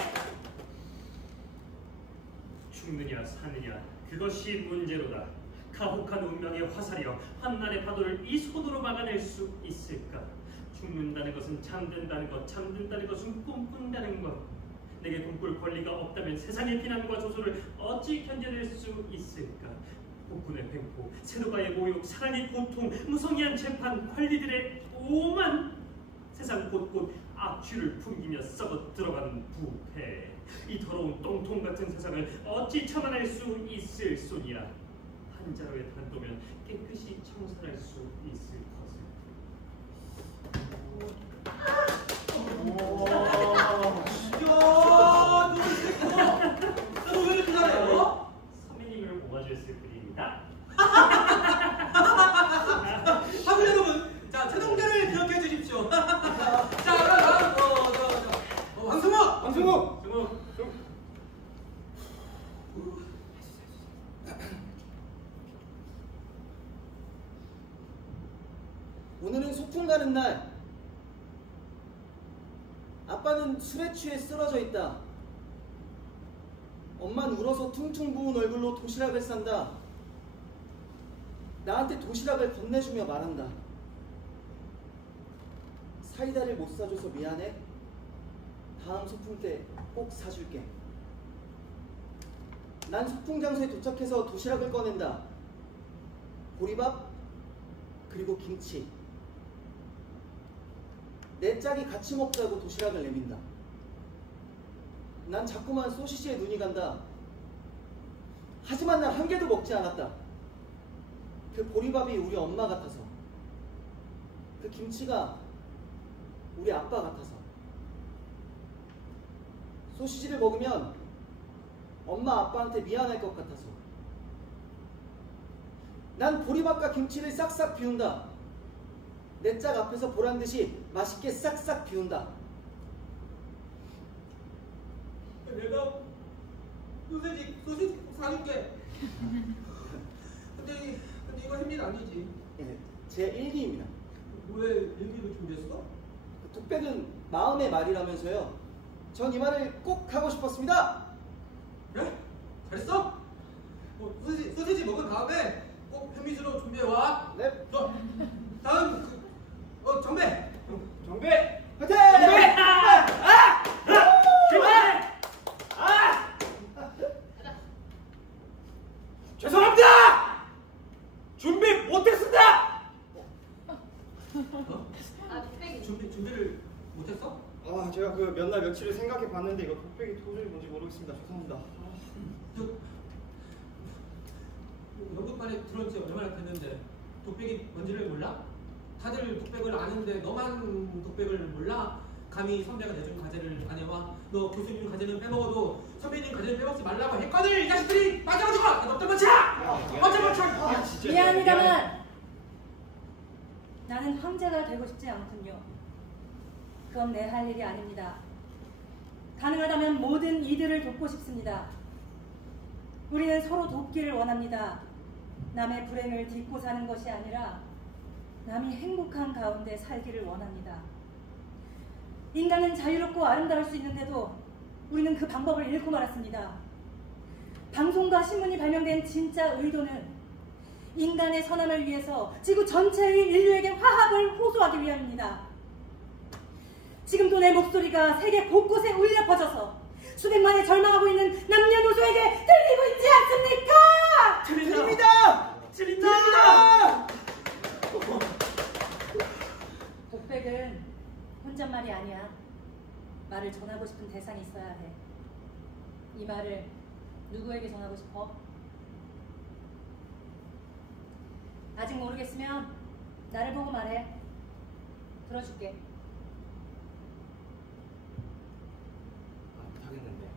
죽느냐 사느냐 그것이 문제로다. 가혹한 운명의 화살이여 한날의 파도를 이 손으로 막아낼 수 있을까? 죽는다는 것은 잠든다는 것, 잠든다는 것은 꿈꾼다는 것. 내게 꿈꿀 권리가 없다면 세상의 비난과 조소를 어찌 견뎌낼 수 있을까? 폭군의 횡포, 세노바의 모욕, 사랑의 고통, 무성의한 재판, 관리들의 오만, 세상 곳곳 악취를 풍기며 썩어 들어가는 부패. 이 더러운 똥통 같은 세상을 어찌 참아낼 수 있을 소리야. 한 자루에 담도면 깨끗이 청산할 수 있을 너 왜 이렇게 잘해? 선배님을 뽑아주셨을 뿐입니다. 하고 여러분, 자 최동결을 기억해 주십시오. 자, 황승우. 오늘은 소풍 가는 날. 아빠는 술에 취해 쓰러져 있다. 엄마는 울어서 퉁퉁 부은 얼굴로 도시락을 싼다. 나한테 도시락을 건네주며 말한다. 사이다를 못 사줘서 미안해. 다음 소풍 때 꼭 사줄게. 난 소풍 장소에 도착해서 도시락을 꺼낸다. 보리밥 그리고 김치. 내 짝이 같이 먹자고 도시락을 내민다. 난 자꾸만 소시지에 눈이 간다. 하지만 난 한 개도 먹지 않았다. 그 보리밥이 우리 엄마 같아서, 그 김치가 우리 아빠 같아서. 소시지를 먹으면 엄마 아빠한테 미안할 것 같아서. 난 보리밥과 김치를 싹싹 비운다. 내 짝 앞에서 보란듯이 맛있게 싹싹 비운다. 내가 소시지 사줄게. 근데 이거 햄일 아니지? 예, 제 일기입니다. 왜 일기를 준비했어? 독백은 마음의 말이라면서요. 전 이 말을 꼭 하고 싶었습니다. 그래? 잘했어? 소시지 먹은 다음에 꼭 햄미즈로 준비해와. 네. 다음 정배. 화이팅! 죄송합니다. 준비 못했습니다. 준비를 못했어? 제가 그 몇 날 며칠을 생각해 봤는데 이거 독백이 도저히 뭔지 모르겠습니다. 죄송합니다. 연극반에 들어온 지 얼마나 됐는데 독백이 뭔지를 몰라? 다들 독백을 아는데 너만 독백을 몰라? 감히 선배가 내준 과제를 안 해와? 너 교수님 과제는 빼먹어도 선배님 과제는 빼먹지 말라고 했거든! 이 자식들이! 맞아가지고! 너좀 맞춰! 미안합니다만 나는 황제가 되고 싶지 않군요. 그건 내 할 일이 아닙니다. 가능하다면 모든 이들을 돕고 싶습니다. 우리는 서로 돕기를 원합니다. 남의 불행을 딛고 사는 것이 아니라 남이 행복한 가운데 살기를 원합니다. 인간은 자유롭고 아름다울 수 있는데도 우리는 그 방법을 잃고 말았습니다. 방송과 신문이 발명된 진짜 의도는 인간의 선함을 위해서 지구 전체의 인류에게 화합을 호소하기 위함입니다. 지금도 내 목소리가 세계 곳곳에 울려 퍼져서 수백만이 절망하고 있는 남녀노소에게 들리고 있지 않습니까? 들립니다! 들린다! 독백은 혼잣말이 아니야. 말을 전하고 싶은 대상이 있어야 해. 이 말을 누구에게 전하고 싶어? 아직 모르겠으면 나를 보고 말해. 들어줄게. 못하겠는데.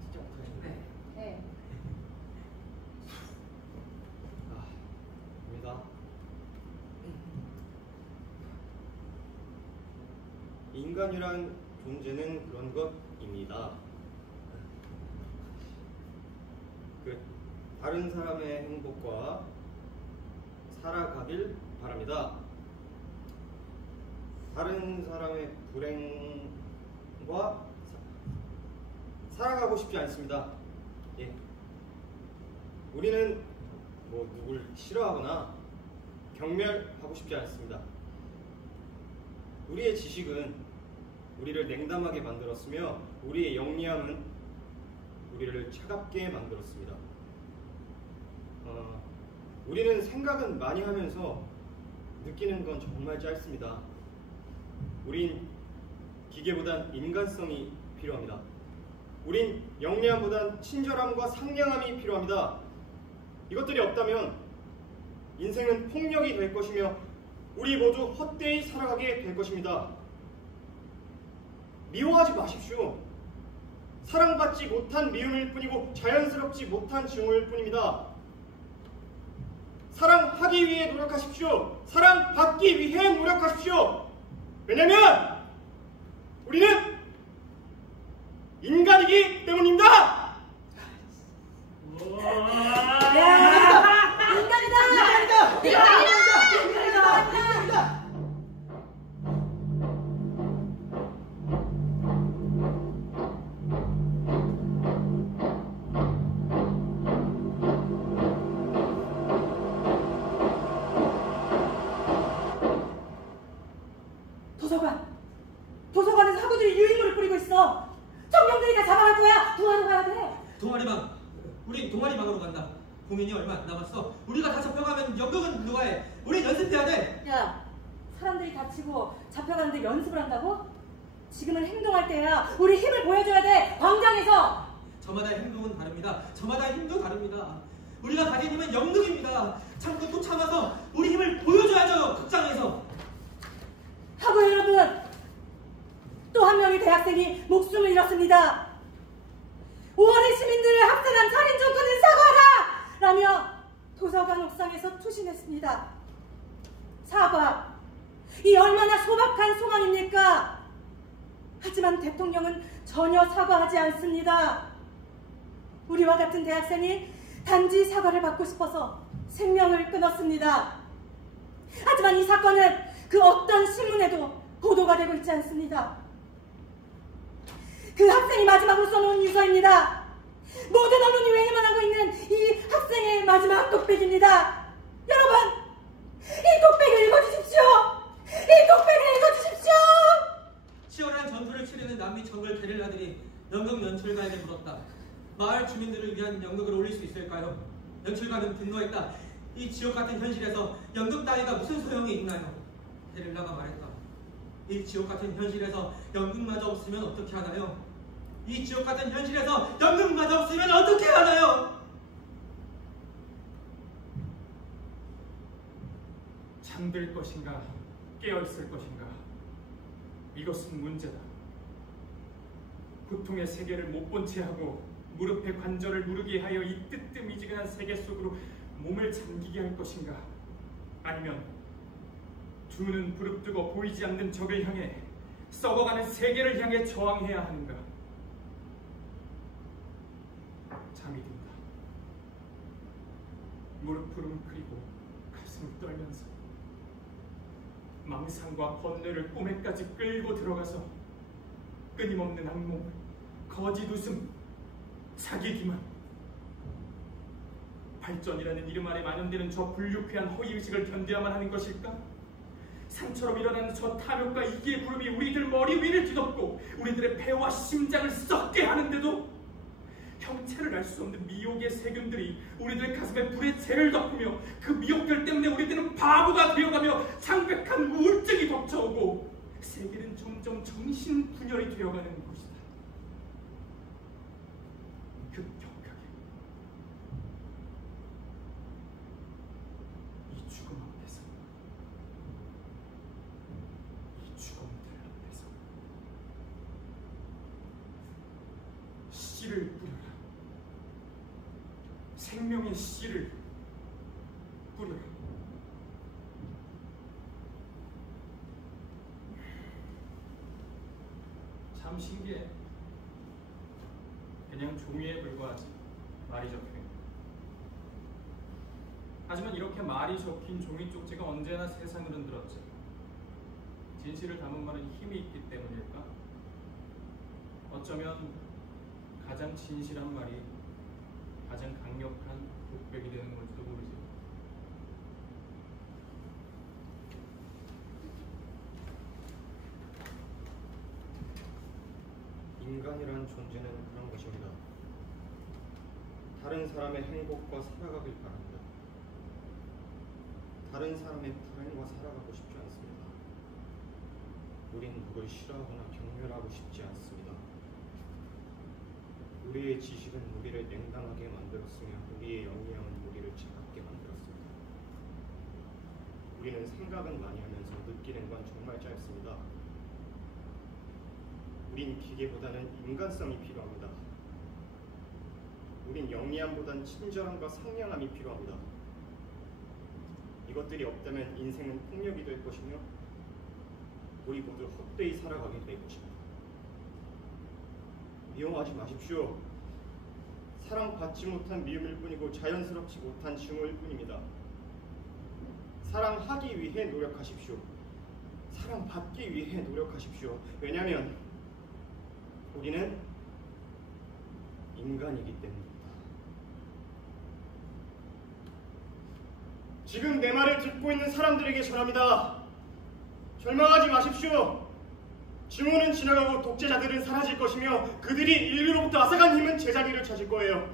진짜 못하겠는데. 네. 입니다. 인간이란 존재는 그런 것입니다. 다른 사람의 행복과 살아가길 바랍니다. 다른 사람의 불행과 살아가고 싶지 않습니다. 예. 우리는 누굴 싫어하거나 경멸하고 싶지 않습니다. 우리의 지식은 우리를 냉담하게 만들었으며 우리의 영리함은 우리를 차갑게 만들었습니다. 우리는 생각은 많이 하면서 느끼는 건 정말 짧습니다. 우린 기계보단 인간성이 필요합니다. 우린 영리함보단 친절함과 상냥함이 필요합니다. 이것들이 없다면 인생은 폭력이 될 것이며 우리 모두 헛되이 살아가게 될 것입니다. 미워하지 마십시오. 사랑받지 못한 미움일 뿐이고 자연스럽지 못한 증오일 뿐입니다. 사랑하기 위해 노력하십시오. 사랑받기 위해 노력하십시오. 왜냐면 우리는 인간이기 때문입니다. 도서관에서 학우들이 유인물을 뿌리고 있어. 정령들이 다 잡아갈 거야. 구하러 가야 돼. 동아리방. 우리 동아리방으로 간다. 공연이 얼마 안 남았어. 우리가 다 잡혀가면 연극은 누가 해? 우리 연습해야 돼. 야, 사람들이 다치고 잡혀가는데 연습을 한다고? 지금은 행동할 때야. 우리 힘을 보여줘야 돼. 광장에서. 저마다의 행동은 다릅니다. 저마다의 힘도 다릅니다. 우리가 가진 힘은 영능입니다. 참고 또 참아서 우리 힘을 보여줘야죠. 극장에서. 하고 여러분, 또 한 명의 대학생이 목숨을 잃었습니다. 5월의 시민들을 학살한 살인 정권은 사과하라! 라며 도서관 옥상에서 투신했습니다. 사과, 이 얼마나 소박한 소망입니까? 하지만 대통령은 전혀 사과하지 않습니다. 우리와 같은 대학생이 단지 사과를 받고 싶어서 생명을 끊었습니다. 하지만 이 사건은 그 어떤 신문에도 보도가 되고 있지 않습니다. 그 학생이 마지막으로 써놓은 유서입니다. 모든 언론이 외면만 하고 있는 이 학생의 마지막 독백입니다. 여러분, 이 독백을 읽어주십시오. 이 독백을 읽어주십시오. 치열한 전투를 치르는 남미 정글 게릴라들이 연극 연출가에게 물었다. 마을 주민들을 위한 연극을 올릴 수 있을까요? 연출가는 분노했다. 이 지옥 같은 현실에서 연극 따위가 무슨 소용이 있나요? 게릴라가 말했다. 이 지옥 같은 현실에서 연극마저 없으면 어떻게 하나요? 이 지옥 같은 현실에서 연극마저 없으면 어떻게 하나요? 잠들 것인가 깨어있을 것인가, 이것은 문제다. 고통의 세계를 못 본 채 하고 무릎에 관절을 누르게 하여 이 뜨뜻미지근한 세계 속으로 몸을 잠기게 할 것인가, 아니면 두 눈은 부릅뜨고 보이지 않는 적을 향해 썩어가는 세계를 향해 저항해야 하는가. 잠이 든다. 무릎을 웅크리고 가슴을 떨면서 망상과 번뇌를 꿈에까지 끌고 들어가서 끊임없는 악몽, 거짓 웃음, 사기기만, 발전이라는 이름 아래 만연되는 저 불유쾌한 허위의식을 견뎌야만 하는 것일까? 산처럼 일어나는 저 탐욕과 이기의 구름이 우리들 머리 위를 뒤덮고 우리들의 폐와 심장을 썩게 하는데도 형체를 알 수 없는 미혹의 세균들이 우리들 가슴에 불의 재를 덮으며 그 미혹들 때문에 우리들은 바보가 되어가며 창백한 우울증이 덮쳐오고 세계는 점점 정신분열이 되어가는 것이다. 급격하게 이 죽음 앞에서 이 죽음들 앞에서 씨를 뿌려라. 생명의 씨를 뿌려라. 참 신기해. 그냥 종이에 불과하지 말이 적혀있는. 하지만 이렇게 말이 적힌 종이 쪽지가 언제나 세상을 흔들었지. 진실을 담은 말은 힘이 있기 때문일까? 어쩌면 가장 진실한 말이 가장 강력한 독백이 되는 걸지도 모르지. 인간이란 존재는 그런 것입니다. 다른 사람의 행복과 살아가길 바랍니다. 다른 사람의 불행과 살아가고 싶지 않습니다. 우린 누굴 싫어하거나 경멸하고 싶지 않습니다. 우리의 지식은 우리를 냉담하게 만들었으며 우리의 영리함은 우리를 차갑게 만들었습니다. 우리는 생각은 많이 하면서 느끼는 건 정말 짧습니다. 우린 기계보다는 인간성이 필요합니다. 우린 영리함보다는 친절함과 상냥함이 필요합니다. 이것들이 없다면 인생은 폭력이 될 것이며 우리 모두 헛되이 살아가게 될 것입니다. 미워하지 마십시오. 사랑받지 못한 미움일 뿐이고 자연스럽지 못한 증오일 뿐입니다. 사랑하기 위해 노력하십시오. 사랑받기 위해 노력하십시오. 왜냐하면 우리는 인간이기 때문입니다. 지금 내 말을 듣고 있는 사람들에게 전합니다. 절망하지 마십시오. 증오는 지나가고 독재자들은 사라질 것이며 그들이 인류로부터 앗아간 힘은 제자리를 찾을 거예요.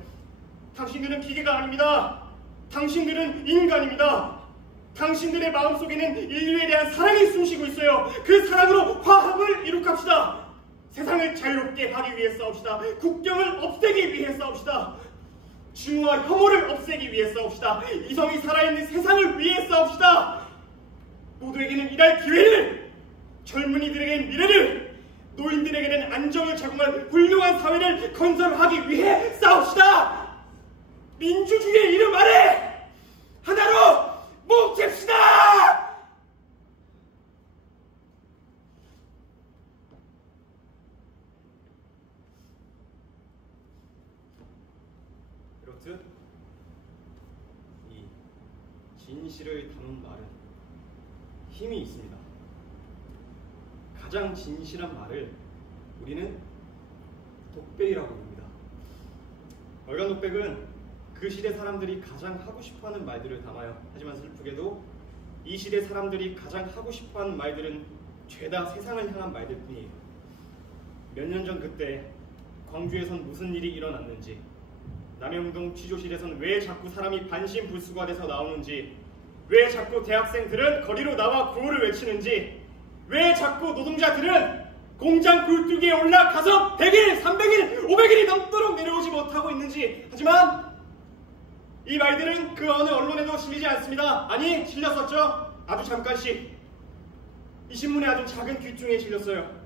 당신들은 기계가 아닙니다. 당신들은 인간입니다. 당신들의 마음속에는 인류에 대한 사랑이 숨쉬고 있어요. 그 사랑으로 화합을 이룩합시다. 세상을 자유롭게 하기 위해 싸웁시다. 국경을 없애기 위해 싸웁시다. 증오와 혐오를 없애기 위해 싸웁시다. 이성이 살아있는 세상을 위해 싸웁시다. 모두에게는 일할 기회를, 젊은이들에게는 미래를, 노인들에게는 안정을 제공할 훌륭한 사회를 건설하기 위해 싸웁시다. 민주주의의 이름 아래 하나로 뭉칩시다. 그렇듯 이 진실을 담은 말은 힘이 있습니다. 가장 진실한 말을 우리는 독백이라고 부릅니다. 월간 독백은 그 시대 사람들이 가장 하고 싶어하는 말들을 담아요. 하지만 슬프게도 이 시대 사람들이 가장 하고 싶어하는 말들은 죄다 세상을 향한 말들 뿐이에요. 몇 년 전 그때 광주에선 무슨 일이 일어났는지, 남영동 취조실에선 왜 자꾸 사람이 반신불수가 돼서 나오는지, 왜 자꾸 대학생들은 거리로 나와 구호를 외치는지, 왜 자꾸 노동자들은 공장 굴뚝에 올라가서 100일, 300일, 500일이 넘도록 내려오지 못하고 있는지. 하지만 이 말들은 그 어느 언론에도 실리지 않습니다. 아니, 실렸었죠. 아주 잠깐씩. 이 신문의 아주 작은 귀퉁이에 실렸어요.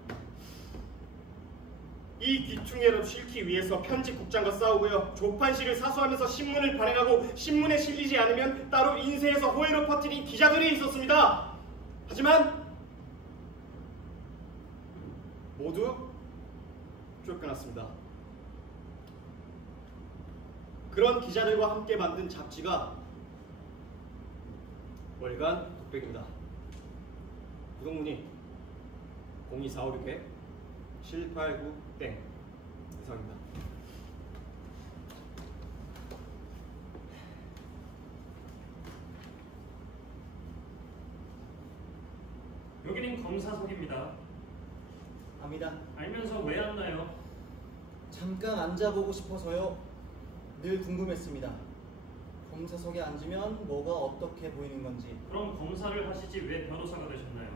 이 귀퉁이를 싣기 위해서 편집국장과 싸우고요. 조판실을 사수하면서 신문을 발행하고 신문에 실리지 않으면 따로 인쇄해서 호혜로 퍼뜨린 기자들이 있었습니다. 하지만 모두 쫓겨났습니다. 그런 기자들과 함께 만든 잡지가 월간 독백입니다. 구독문의 02456-789 이상입니다. 검사석입니다. 압니다. 알면서 왜 안 나요? 잠깐 앉아보고 싶어서요. 늘 궁금했습니다. 검사석에 앉으면 뭐가 어떻게 보이는 건지. 그럼 검사를 하시지 왜 변호사가 되셨나요?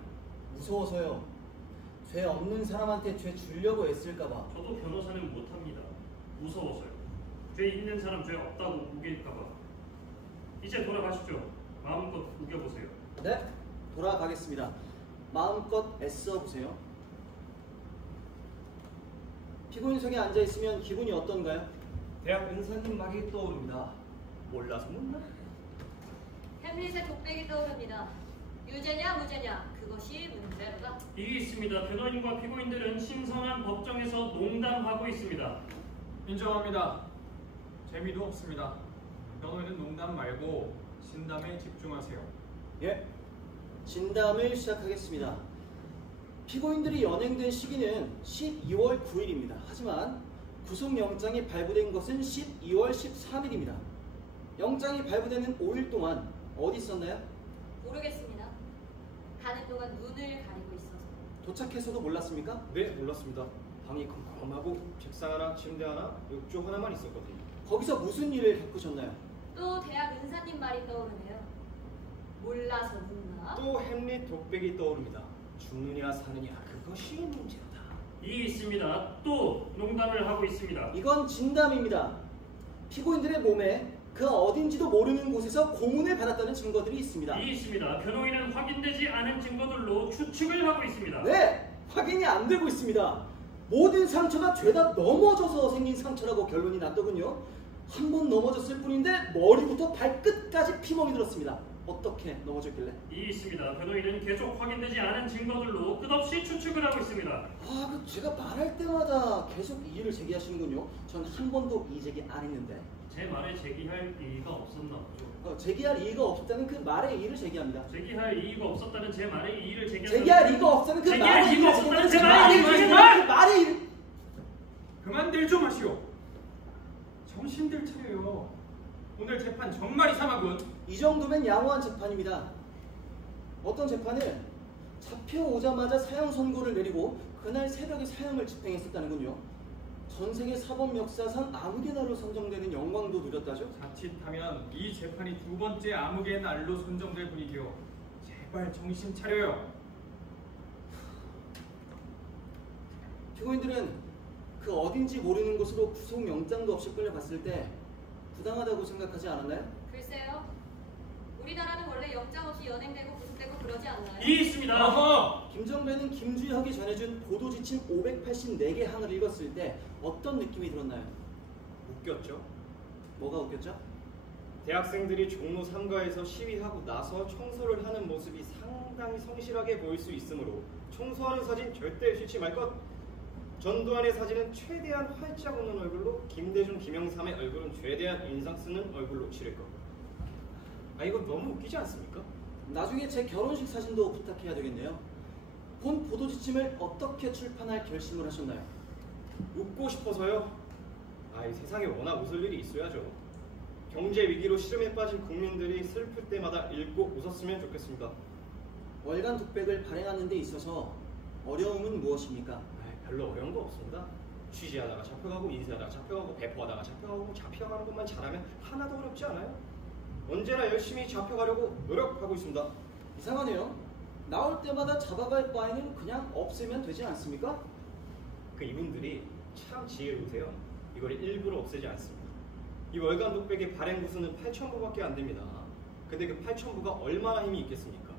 무서워서요. 죄 없는 사람한테 죄 주려고 애쓸까봐. 저도 변호사는 못합니다. 무서워서요. 죄 있는 사람 죄 없다고 우길까봐. 이제 돌아가시죠. 마음껏 우겨보세요. 네, 돌아가겠습니다. 마음껏 애써보세요. 피고인석에 앉아있으면 기분이 어떤가요? 대학 은사님 말이 떠오릅니다. 몰라서 묻나? 햄릿의 독백이 떠오릅니다. 유죄냐 무죄냐 그것이 문제로다. 이게 있습니다. 변호인과 피고인들은 신성한 법정에서 농담하고 있습니다. 인정합니다. 재미도 없습니다. 변호인은 농담 말고 진담에 집중하세요. 예, 진담을 시작하겠습니다. 피고인들이 연행된 시기는 12월 9일입니다. 하지만 구속영장이 발부된 것은 12월 13일입니다. 영장이 발부되는 5일 동안 어디 있었나요? 모르겠습니다. 가는 동안 눈을 가리고 있어서. 도착해서도 몰랐습니까? 네, 몰랐습니다. 방이 컴컴하고 책상 하나, 침대 하나, 욕조 하나만 있었거든요. 거기서 무슨 일을 겪으셨나요? 또 대학 은사님 말이 떠오르네요. 몰라서 묻나? 또 햄릿 독백이 떠오릅니다. 죽느냐 사느냐 그것이 문제로다. 이게 있습니다. 또 농담을 하고 있습니다. 이건 진담입니다. 피고인들의 몸에 그 어딘지도 모르는 곳에서 고문을 받았다는 증거들이 있습니다. 이게 있습니다. 변호인은 확인되지 않은 증거들로 추측을 하고 있습니다. 네, 확인이 안 되고 있습니다. 모든 상처가 죄다 넘어져서 생긴 상처라고 결론이 났더군요. 한 번 넘어졌을 뿐인데 머리부터 발끝까지 피멍이 들었습니다. 어떻게 넘어졌길래? 이게 있습니다. 변호인은 계속 확인되지 않은 증거들로 끝없이 추측을 하고 있습니다. 제가 말할 때마다 계속 이의를 제기하시는군요. 전 한 번도 이의 제기 안 했는데. 제 말에 제기할 이의가 없었나 보죠. 제기할 이의가 없다는 그 말에 이의를 제기합니다. 제기할 이의가 없었다는 제 말에 이의를 제기합니다. 제기할 이의가 없다는 그 말에 이의를 제기합니다. 제 말에 이의를 그만들 좀 하시오. 정신들 차려요. 오늘 재판 정말 이상하군. 이 정도면 양호한 재판입니다. 어떤 재판은 잡혀오자마자 사형 선고를 내리고 그날 새벽에 사형을 집행했었다는군요. 전 세계 사법 역사상 암흑의 날로 선정되는 영광도 누렸다죠? 자칫하면 이 재판이 두 번째 암흑의 날로 선정될 분위기요. 제발 정신 차려요. 피고인들은 그 어딘지 모르는 곳으로 구속영장도 없이 끌려갔을 때 부당하다고 생각하지 않았나요? 글쎄요. 우리나라는 원래 영장 없이 연행되고 구속되고 그러지 않나요? 이의 있습니다. 어허! 김정배는 김주혁이 전해준 보도지침 584개 항을 읽었을 때 어떤 느낌이 들었나요? 웃겼죠? 뭐가 웃겼죠? 대학생들이 종로 3가에서 시위하고 나서 청소를 하는 모습이 상당히 성실하게 보일 수 있으므로 청소하는 사진 절대 싫지 말 것. 전두환의 사진은 최대한 활짝 웃는 얼굴로, 김대중, 김영삼의 얼굴은 최대한 인상 쓰는 얼굴로 칠할 것. 이거 너무 웃기지 않습니까? 나중에 제 결혼식 사진도 부탁해야 되겠네요. 본 보도지침을 어떻게 출판할 결심을 하셨나요? 웃고 싶어서요. 이 세상에 워낙 웃을 일이 있어야죠. 경제 위기로 시름에 빠진 국민들이 슬플 때마다 읽고 웃었으면 좋겠습니다. 월간 독백을 발행하는 데 있어서 어려움은 무엇입니까? 별로 어려운 거 없습니다. 취재하다가 잡혀가고, 인쇄하다가 잡혀가고, 배포하다가 잡혀가고, 잡혀가는 것만 잘하면 하나도 어렵지 않아요. 언제나 열심히 잡혀가려고 노력하고 있습니다. 이상하네요. 나올 때마다 잡아갈 바에는 그냥 없애면 되지 않습니까? 이분들이 참 지혜로우세요. 이걸 일부러 없애지 않습니다. 이 월간 독백의 발행 부수는 8,000부밖에 안 됩니다. 근데 그 8,000부가 얼마나 힘이 있겠습니까?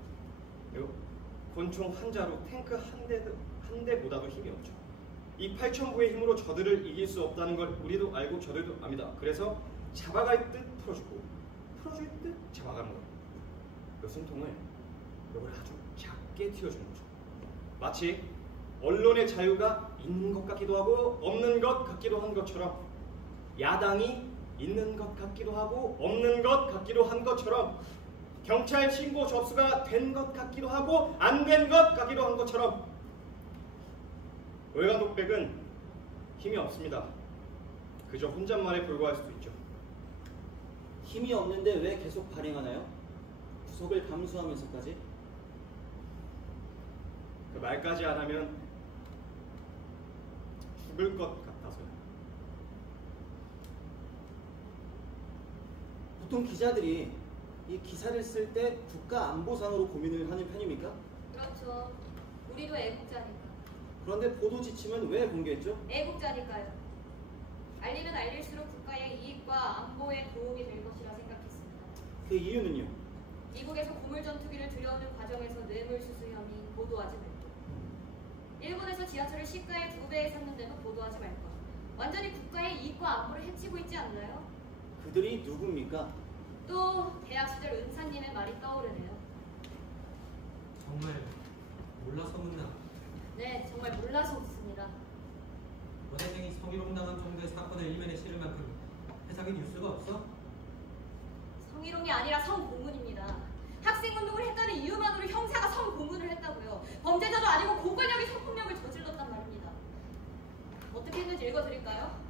권총 한 자루 탱크 한 대보다도 힘이 없죠. 이 8,000부의 힘으로 저들을 이길 수 없다는 걸 우리도 알고 저들도 압니다. 그래서 잡아갈 듯 풀어주고 풀어줄 듯 잡아가는 거예요. 요 숨통을 이걸 아주 작게 튀어주는 거죠. 마치 언론의 자유가 있는 것 같기도 하고 없는 것 같기도 한 것처럼, 야당이 있는 것 같기도 하고 없는 것 같기도 한 것처럼, 경찰 신고 접수가 된 것 같기도 하고 안 된 것 같기도 한 것처럼 월간 독백은 힘이 없습니다. 그저 혼잣말에 불과할 수도 있죠. 힘이 없는데 왜 계속 발행하나요? 구속을 감수하면서까지? 그 말까지 안 하면 죽을 것 같아서요. 보통 기자들이 이 기사를 쓸 때 국가 안보상으로 고민을 하는 편입니까? 그렇죠. 우리도 애국자니까. 그런데 보도 지침은 왜 공개했죠? 애국자니까요. 알리면 알릴수록 국가의 이익과 안보에 도움이 될 것이라 생각했습니다. 그 이유는요? 미국에서 고물 전투기를 들여오는 과정에서 뇌물수수 혐의 보도하지 말 것. 일본에서 지하철을 시가의 2배에 샀는데도 보도하지 말 것. 완전히 국가의 이익과 안보를 해치고 있지 않나요? 그들이 누굽니까? 또 대학 시절 은사님의 말이 떠오르네요. 정말 몰라서 묻나? 네, 정말 몰라서 묻습니다. 여대생이 성희롱당한 정도의 사건을 일면에 실을 만큼 해석의 뉴스가 없어? 성희롱이 아니라 성고문입니다. 학생운동을 했다는 이유만으로 형사가 성고문을 했다고요. 범죄자도 아니고 고관력이 성폭력을 저질렀단 말입니다. 어떻게 했는지 읽어드릴까요?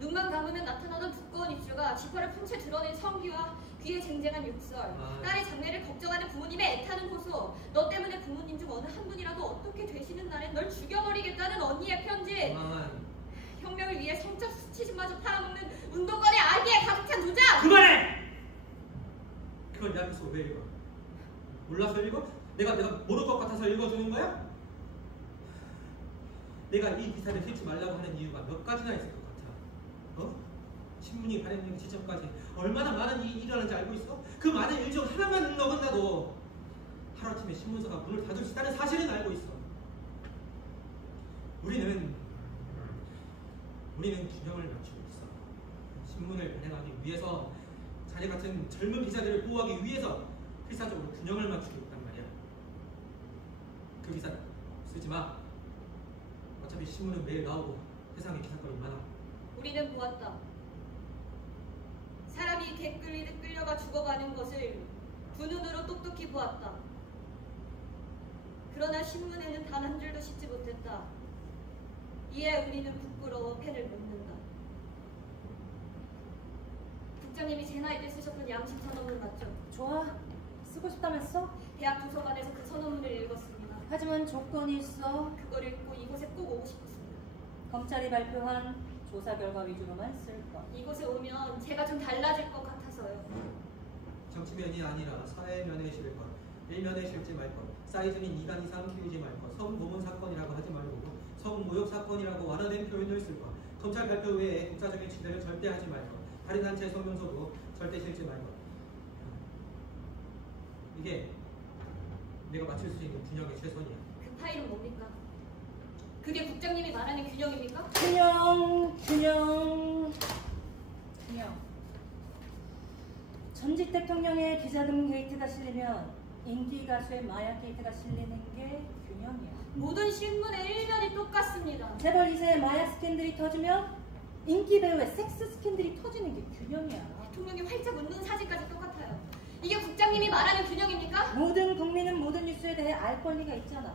눈만 감으면 나타나던 두꺼운 입술과 지퍼를 푼채 드러낸 성기와 귀에 쟁쟁한 욕설, 딸의 장래를 걱정하는 부모님의 애타는 호소, 너 때문에 부모님 중 어느 한 분이라도 어떻게 되시는 날엔 널 죽여버리겠다는 언니의 편지, 혁명을 위해 성적 수치심마저 팔아먹는 운동권의 아기에 가득 찬 도장! 그만해! 그걸 내 앞에서 왜 읽어? 몰라서 읽어? 내가 모를 것 같아서 읽어주는 거야? 내가 이 기사를 읽지 말라고 하는 이유가 몇 가지나 있을 것 같아. 신문이 발행되기 직전까지 얼마나 많은 일이 일어나는지 알고 있어? 그 많은 일 중 하나만 어긋나도 하루아침에 신문사가 문을 닫을 수 있다는 사실은 알고 있어. 우리는 균형을 맞추고 있어. 신문을 발행하기 위해서, 자네 같은 젊은 기자들을 보호하기 위해서 필사적으로 균형을 맞추고 있단 말이야. 그 기사 쓰지 마. 어차피 신문은 매일 나오고 세상에 기사거리 많아. 우리는 보았다. 사람이 개 끌리듯 끌려가 죽어가는 것을 두 눈으로 똑똑히 보았다. 그러나 신문에는 단 한 줄도 싣지 못했다. 이에 우리는 부끄러워 펜을 놓는다. 국장님이 제 나이 때 쓰셨던 양심 선언문 맞죠? 좋아. 쓰고 싶다면서? 대학 도서관에서 그 선언문을 읽었습니다. 하지만 조건이 있어. 그걸 읽고 이곳에 꼭 오고 싶었습니다. 검찰이 발표한 조사 결과 위주로만 쓸 것. 이곳에 오면 제가 좀 달라질 것 같아서요. 정치면이 아니라 사회면에 실 것, 일면에 실지 말 것, 사이즈는 2단 이상 키우지 말 것, 성고문 사건이라고 하지 말고 성모욕 사건이라고 완화된 표현을 쓸 것, 검찰 발표 외에 국가적인 취재를 절대 하지 말 것, 다른 단체 성명서도 절대 실지 말 것. 이게 내가 맞출 수 있는 균형의 최선이야. 그 파일은 뭡니까? 그게 국장님이 말하는 균형입니까? 균형. 전직 대통령의 비자금 게이트가 실리면 인기 가수의 마약 게이트가 실리는 게 균형이야. 모든 신문의 일면이 똑같습니다. 재벌 2세의 마약 스캔들이 터지면 인기 배우의 섹스 스캔들이 터지는 게 균형이야. 대통령이 활짝 웃는 사진까지 똑같아요. 이게 국장님이 말하는 균형입니까? 모든 국민은 모든 뉴스에 대해 알 권리가 있잖아.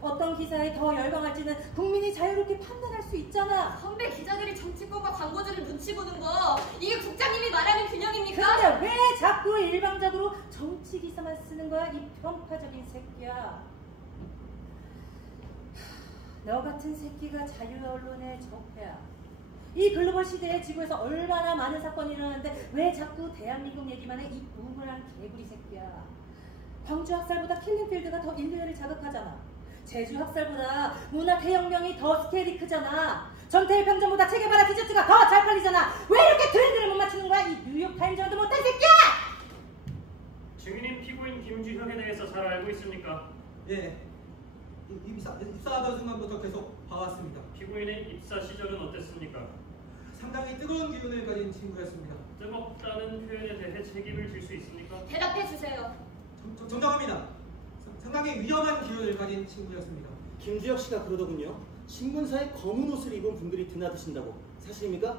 어떤 기사에 더 열광할지는 국민이 자유롭게 판단할 수 있잖아. 선배 기자들이 정치권과 광고주를 눈치 보는 거, 이게 국장님이 말하는 균형입니까? 그런데 왜 자꾸 일방적으로 정치 기사만 쓰는 거야, 이 편파적인 새끼야. 너 같은 새끼가 자유 언론의 적폐야. 이 글로벌 시대에 지구에서 얼마나 많은 사건이 일어나는데 왜 자꾸 대한민국 얘기만 해, 이 우물한 개구리 새끼야. 광주 학살보다 킬링필드가 더 인류애를 자극하잖아. 제주 학살보다 문화 대혁명이 더 스케일이 크잖아. 전태일 평전보다 체게바라 디저트가 더 잘 팔리잖아. 왜 이렇게 트렌드를 못 맞추는 거야, 이 뉴욕 타임즈도 못한 새끼야! 증인인 피고인 김주혁에 대해서 잘 알고 있습니까? 예, 입사하던 순간부터 계속 봐왔습니다. 피고인의 입사 시절은 어땠습니까? 상당히 뜨거운 기운을 가진 친구였습니다. 뜨겁다는 표현에 대해 책임을 질 수 있습니까? 대답해 주세요. 정정합니다. 상당히 위험한 기운을 가진 친구였습니다. 김주혁 씨가 그러더군요. 신문사에 검은 옷을 입은 분들이 드나드신다고. 사실입니까?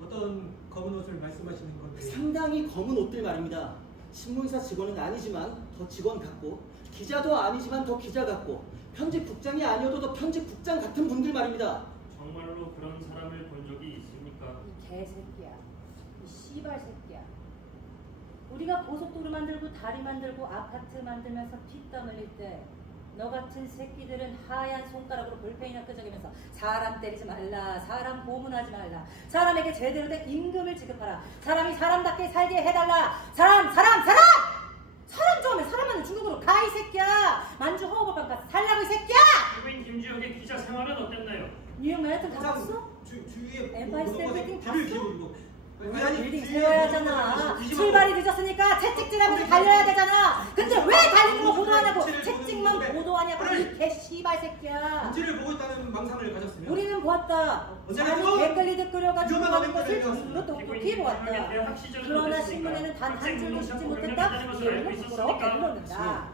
어떤 검은 옷을 말씀하시는 건데? 상당히 검은 옷들 말입니다. 신문사 직원은 아니지만 더 직원 같고, 기자도 아니지만 더 기자 같고, 편집국장이 아니어도 더 편집국장 같은 분들 말입니다. 정말로 그런 사람을 본 적이 있습니까? 이 개새끼야. 이 씨발 새끼야. 우리가 고속도로 만들고 다리 만들고 아파트 만들면서 피땀 흘릴 때 너 같은 새끼들은 하얀 손가락으로 볼펜이나 끄적이면서 사람 때리지 말라, 사람 고문하지 말라, 사람에게 제대로 된 임금을 지급하라, 사람이 사람답게 살게 해달라, 사람 좋아하면 사람은 중국으로 가 이 새끼야. 만주 허허벌판 가서 살라고 이 새끼야. 피고인 김주혁의 기자 생활은 어땠나요? 뉴욕 맨하튼 가봤어? 주위에 엠파이어 스테이트 빌딩 길을 봤어? 기울이고 빌딩 세워야 하잖아. 출발이 늦었으니까 채찍질하면서 달려야 되잖아. 근데 왜 달리는 거 보도하냐고. 채찍만 보도하냐고 이 개씨발 새끼야. 눈치를 보고 있다는 망상을 가졌으면 우리는 보았다. 사람이 댓글리듯 끓여가지고 먹은 것을 전부 똑똑히 보았다. 그러나 신문에는 단 한 줄도 싣지 못했다. 이해는 부끄럽게 물었는다.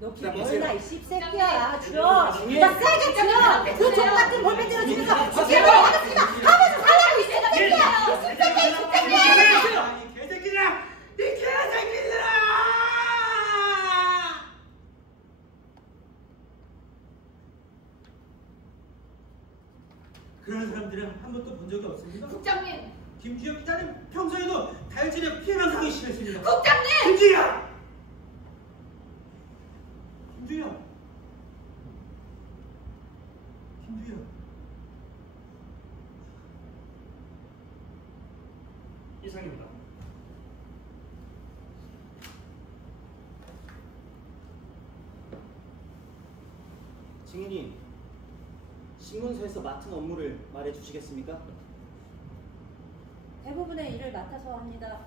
너 기분나 이 씹새끼야. 줄여. 나 세게 줄여. 그 종 같은 볼펜 들어주면서 기분을 하겠습니다. 하면서 살라고 이 새끼야. 이 씹새끼야. 이 새끼야. 이 개새끼들아! 이 개새끼들아! 그런 사람들은 한 번도 본 적이 없습니다. 국장님! 김주혁 기자는 평소에도 다혈질의 피해난 상이 심했습니다. 국장님! 김주혁! 이상입니다. 증인이 신문사에서 맡은 업무를 말해주시겠습니까? 대부분의 일을 맡아서 합니다.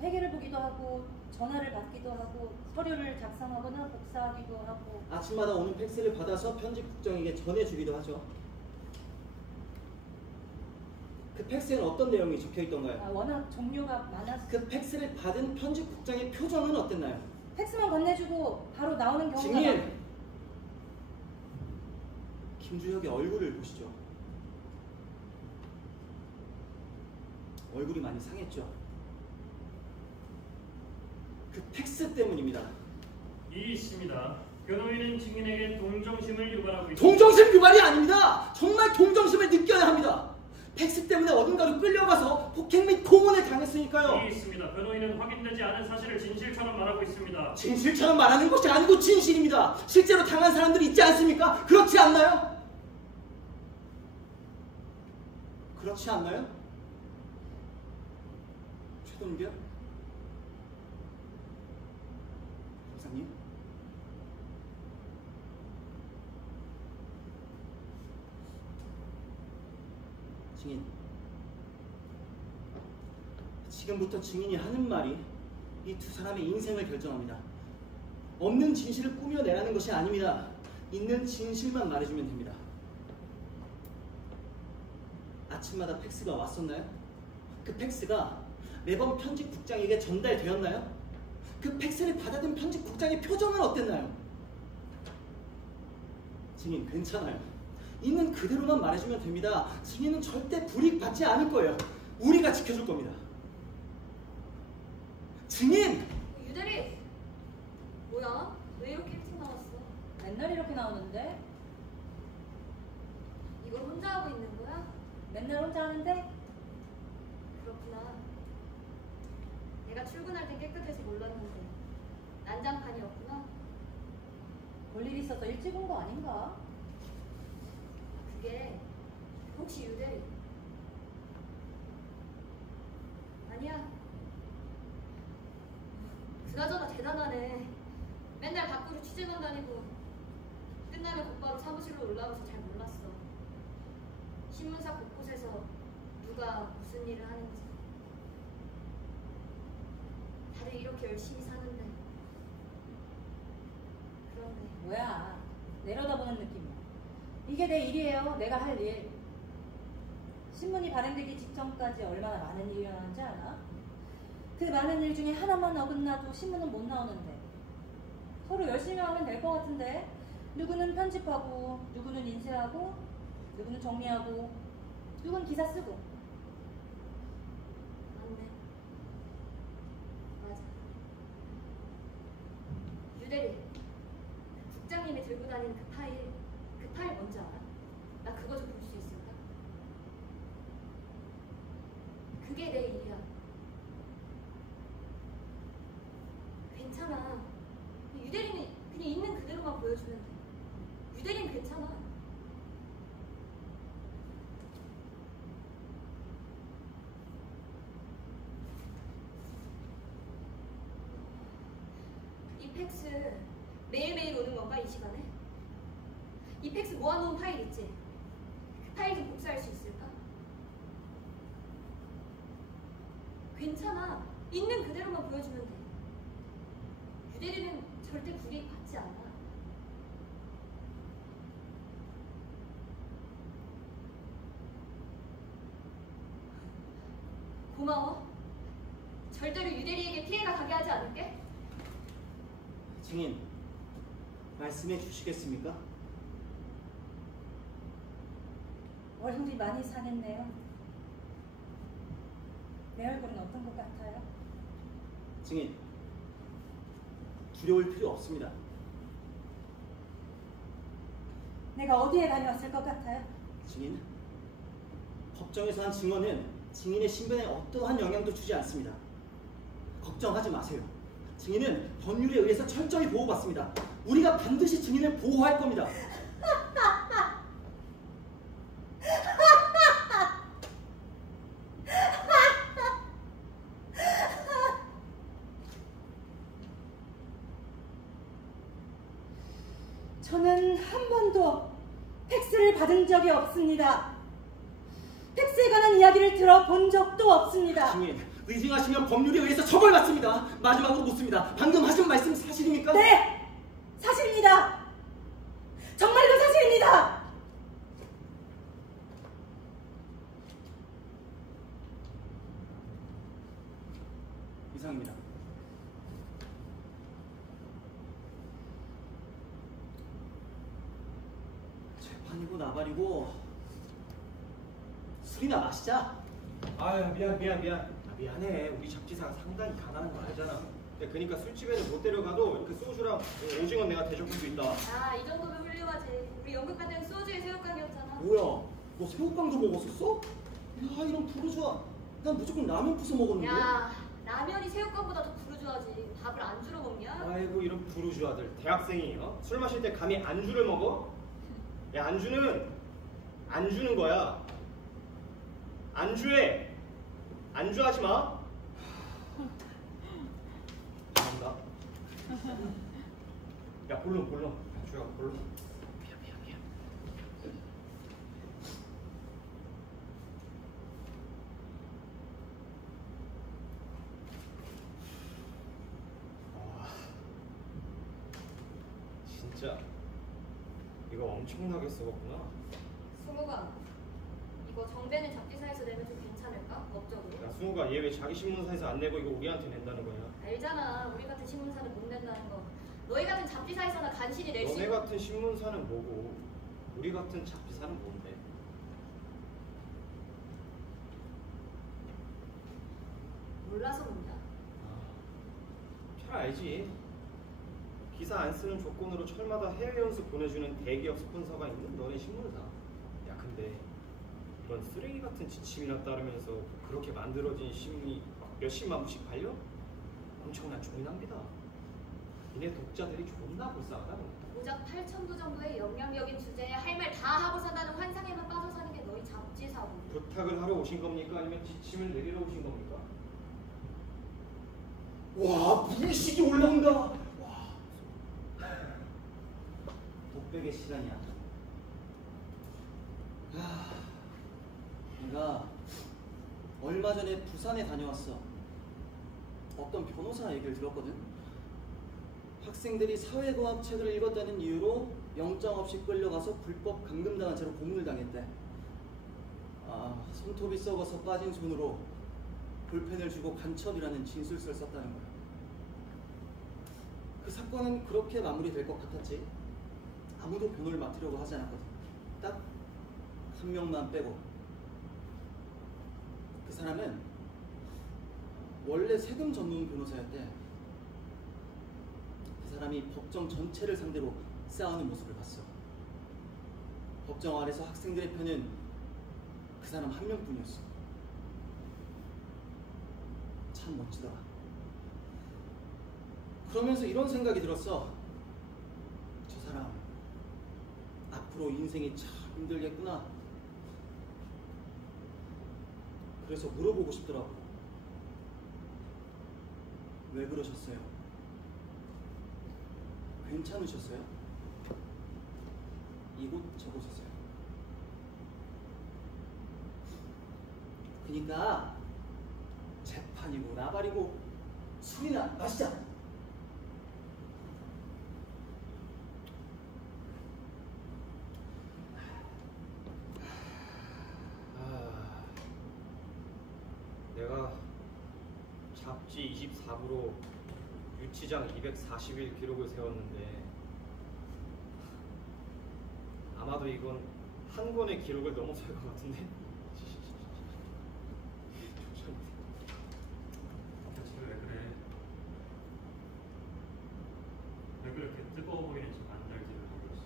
회계를 보기도 하고 전화를 받기도 하고 서류를 작성하거나 복사하기도 하고 아침마다 오는 팩스를 받아서 편집국장에게 전해주기도 하죠. 그 팩스에는 어떤 내용이 적혀있던가요? 워낙 종류가 많아서 그 팩스를 받은 편집국장의 표정은 어땠나요? 팩스만 건네주고 바로 나오는 경우가 증인! 김주혁의 얼굴을 보시죠. 얼굴이 많이 상했죠. 그 팩스 때문입니다. 이 있습니다. 변호인은 증인에게 동정심을 유발하고 있습니다. 동정심 유발이 아닙니다. 정말 동정심을 느껴야 합니다. 팩스 때문에 어딘가로 끌려가서 폭행 및 고문을 당했으니까요. 이 있습니다. 변호인은 확인되지 않은 사실을 진실처럼 말하고 있습니다. 진실처럼 말하는 것이 아니고 진실입니다. 실제로 당한 사람들이 있지 않습니까? 그렇지 않나요? 그렇지 않나요? 최동규 박사님? 증인, 지금부터 증인이 하는 말이 이 두 사람의 인생을 결정합니다. 없는 진실을 꾸며내라는 것이 아닙니다. 있는 진실만 말해주면 됩니다. 아침마다 팩스가 왔었나요? 그 팩스가 매번 편집국장에게 전달되었나요? 그 팩스를 받아든 편집국장의 표정은 어땠나요? 증인, 괜찮아요. 있는 그대로만 말해주면 됩니다. 증인은 절대 불이익받지 않을 거예요. 우리가 지켜줄 겁니다. 증인! 유대리! 뭐야? 왜 이렇게 일찍 나왔어? 맨날 이렇게 나오는데? 이걸 혼자 하고 있는 거야? 맨날 혼자 하는데? 그렇구나. 내가 출근할 땐 깨끗해서 몰랐는데 난장판이었구나. 볼 일 있어서 일찍 온 거 아닌가? 그게 혹시 유대리? 아니야. 그나저나 대단하네. 맨날 밖으로 취재만 다니고 끝나면 곧바로 사무실로 올라와서 잘 몰랐어. 신문사 곳곳에서 누가 무슨 일을 하는지. 다들 이렇게 열심히 사는데. 그런데 뭐야, 내려다보는 느낌이야. 이게 내 일이에요. 내가 할 일. 신문이 발행되기 직전까지 얼마나 많은 일이 일어나는지 알아? 그 많은 일 중에 하나만 어긋나도 신문은 못 나오는데 서로 열심히 하면 될 것 같은데 누구는 편집하고 누구는 인쇄하고 누구는 정리하고 누구는 기사 쓰고. 맞네. 맞아. 유대리, 국장님이 들고 다니는 그 파일 뭔지 알아? 나 그거 좀 볼 수 있을까? 그게 내 일이야. 팩스 매일매일 오는 건가, 이 시간에? 이 팩스 모아놓은 파일 있지? 그 파일 좀 복사할 수 있을까? 괜찮아. 있는 그대로만 보여주면 돼. 유대리는 절대 불이익 받지 않아. 고마워. 절대로 유대리에게 피해가 가게 하지 않을게. 증인, 말씀해 주시겠습니까? 얼굴이 많이 상했네요. 내 얼굴은 어떤 것 같아요? 증인, 두려울 필요 없습니다. 내가 어디에 다녀왔을 것 같아요? 증인, 법정에서 한 증언은 증인의 신변에 어떠한 영향도 주지 않습니다. 걱정하지 마세요. 증인은 법률에 의해서 철저히 보호받습니다. 우리가 반드시 증인을 보호할 겁니다. 저는 한 번도 팩스를 받은 적이 없습니다. 팩스에 관한 이야기를 들어본 적도 없습니다. 증인, 의심하시면 법률에 의해서 처벌받습니다. 마지막으로 묻습니다. 방금 하신 말씀 사실입니까? 네! 사실입니다. 정말로 사실입니다. 이상입니다. 재판이고 나발이고 술이나 마시자. 아유 미안해. 우리 잡지사가 상당히 가난한 거 알잖아. 그러니까 술집에는 못 데려가도 이렇게 소주랑 오징어 내가 대접할 수 있다. 아, 이 정도면 훌륭하지. 우리 연극 갈 때는 소주에 새우깡이었잖아. 뭐야? 너 새우깡도 먹었었어? 야, 이런 부르주아. 난 무조건 라면 부숴 먹었는데. 야, 라면이 새우깡보다 더 부르주아지. 밥을 안주로 먹냐? 아이고 이런 부르주아들. 대학생이 술 마실 때 감히 안주를 먹어? 야, 안주는 안 주는 거야. 안주해. 안주하지 마. 감사합니다. 야, 볼론. 주야, 볼론. 미안. 진짜 이거 엄청나게 썩었구나. 승우가, 이거 정배는 잡지사에서 내면 좀 괜찮을까? 법적으로? 야, 승우가 얘 왜 자기 신문사에서 안 내고 이거 우리한테 낸다는 거야? 알잖아. 우리 같은 신문사는 못 낸다는 거. 너희 같은 잡지사에서나 간신히 낼 수 너네 있는... 같은 신문사는 뭐고 우리 같은 잡지사는 뭔데? 몰라서 묻냐? 잘 알지. 기사 안 쓰는 조건으로 철마다 해외 연수 보내주는 대기업 스폰서가 있는 너네 신문사. 야, 근데 이런 쓰레기 같은 지침이나 따르면서 그렇게 만들어진 신문이 몇십만 부씩 팔려? 엄청난 종이 낭비다. 니네 독자들이 존나 불쌍하다. 고작 8,000부 정도의 영향력인 주제에 할 말 다 하고 산다는 환상에만 빠져 사는 게 너희 잡지사고. 부탁을 하러 오신 겁니까? 아니면 지침을 내리러 오신 겁니까? 와, 물식이 올라온다. 와. 독백의 시간이야. 내가 얼마 전에 부산에 다녀왔어. 어떤 변호사 얘기를 들었거든. 학생들이 사회과학 책을 읽었다는 이유로 영장 없이 끌려가서 불법 감금당한 채로 고문을 당했대. 손톱이 썩어서 빠진 손으로 볼펜을 주고 간첩이라는 진술서를 썼다는 거야. 그 사건은 그렇게 마무리될 것 같았지. 아무도 변호를 맡으려고 하지 않았거든. 딱 한 명만 빼고. 그 사람은 원래 세금 전문 변호사였대. 그 사람이 법정 전체를 상대로 싸우는 모습을 봤어. 법정 아래서 학생들의 편은 그 사람 한 명뿐이었어. 참 멋지더라. 그러면서 이런 생각이 들었어. 저 사람 앞으로 인생이 참 힘들겠구나. 그래서 물어보고 싶더라고. 왜 그러셨어요? 괜찮으셨어요? 이곳 저곳에서요. 그러니까 재판이고 나발이고 술이나 마시자. 내가 잡지 24부로 유치장 240일 기록을 세웠는데 아마도 이건 한 권의 기록을 넘어설 것 같은데. 왜 그렇게 뜨거워 보이는 저 안달지를 모르겠어.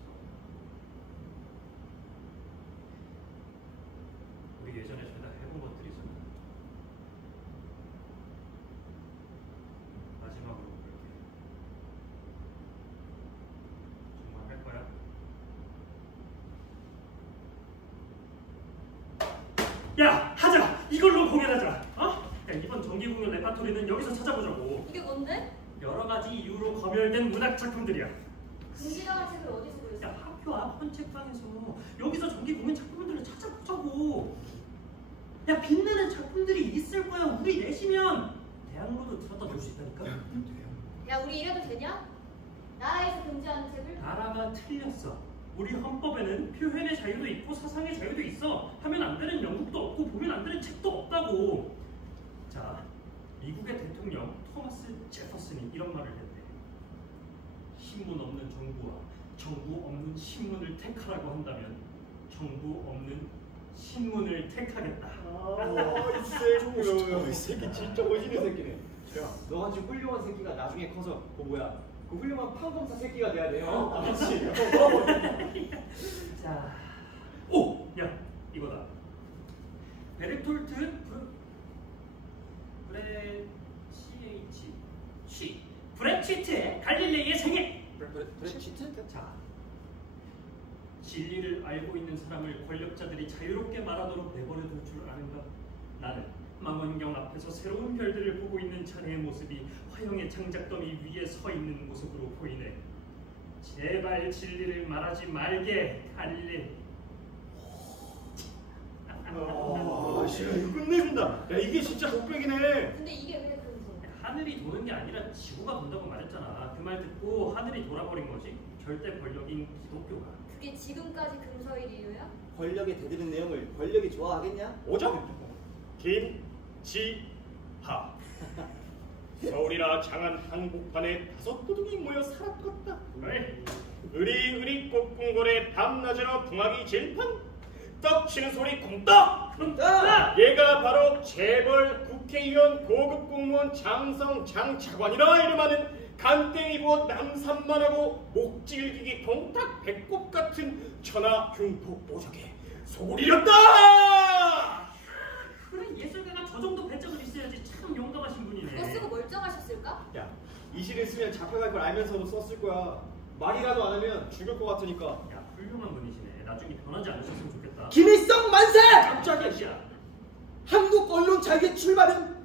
우리 예전에 죄다 해본 것들이잖아. 마지막으로 그렇게 정말 할 거야? 야, 하자! 이걸로 공연하자! 어? 야, 이번 정기 공연 레파토리는 여기서 찾아보자고. 이게 뭔데? 여러 가지 이유로 검열된 문학 작품들이야. 금지당한 책을 어디서 구했어? 야, 학교 앞 헌책방에서 여기서 정기 공연 작품들을 찾아보자고. 야, 빛나는 작품들이 있을 거야. 우리 내시면 대학로도 들었다 놓을 수 있다니까. 야, 우리 이래도 되냐? 나라에서 금지하는 책을? 나라가 틀렸어. 우리 헌법에는 표현의 자유도 있고 사상의 자유도 있어. 하면 안 되는 영국도 없고 보면 안 되는 책도 없다고. 자, 미국의 대통령 토마스 제퍼슨이 이런 말을 했대. 신문 없는 정부와 정부 없는 신문을 택하라고 한다면 정부 없는 신문을 택하겠다. 이 새끼 진짜 멋있는 새끼네. 야, 너같이 훌륭한 새끼가 나중에 커서 그 훌륭한 판검사 새끼가 돼야 돼요. 그렇지. 자, 오! 야, 이거다. 베르톨트 브레치트의 갈릴레이의 생애. 브레치트? 자, 진리를 알고 있는 사람을 권력자들이 자유롭게 말하도록 내버려둘 줄 아는가? 나는 망원경 앞에서 새로운 별들을 보고 있는 자네의 모습이 화형의 장작더미 위에 서 있는 모습으로 보이네. 제발 진리를 말하지 말게, 갈릴레이. 이거 끝내준다. 야, 이게 진짜 독백이네. 근데 이게 왜 금지? 하늘이 도는 게 아니라 지구가 돈다고 말했잖아. 그 말 듣고 하늘이 돌아버린 거지. 절대 권력인 기독교가. 그게 지금까지 금서일 이유야? 권력에 대드는 내용을 권력이 좋아하겠냐? 오정 김지하 서울이나 장안 한복판에 5도둑이 모여 살았었다. 으리으리 꽃궁궐에 밤낮으로 붕하기 질펀 떡치는 소리 쿵떡. 얘가 바로 재벌 국회의원 고급 공무원 장성 장차관이라 이름하는 간땡이 부어 남산만하고 목질기기 동탁 배꼽 같은 천하 흉포 보석에 소리렸다. 그래, 예술가가 저 정도 배적을 있어야지. 참 용감하신 분이네. 그거 쓰고 멀쩡하셨을까? 야, 이 시를 쓰면 잡혀갈 걸 알면서도 썼을 거야. 말이라도 안 하면 죽을 것 같으니까. 야, 훌륭한 분이시네. 나중에 변하지 않으셨으면 좋겠다. 김일성 만세! 깜짝이야. 한국 언론 자유의 출발은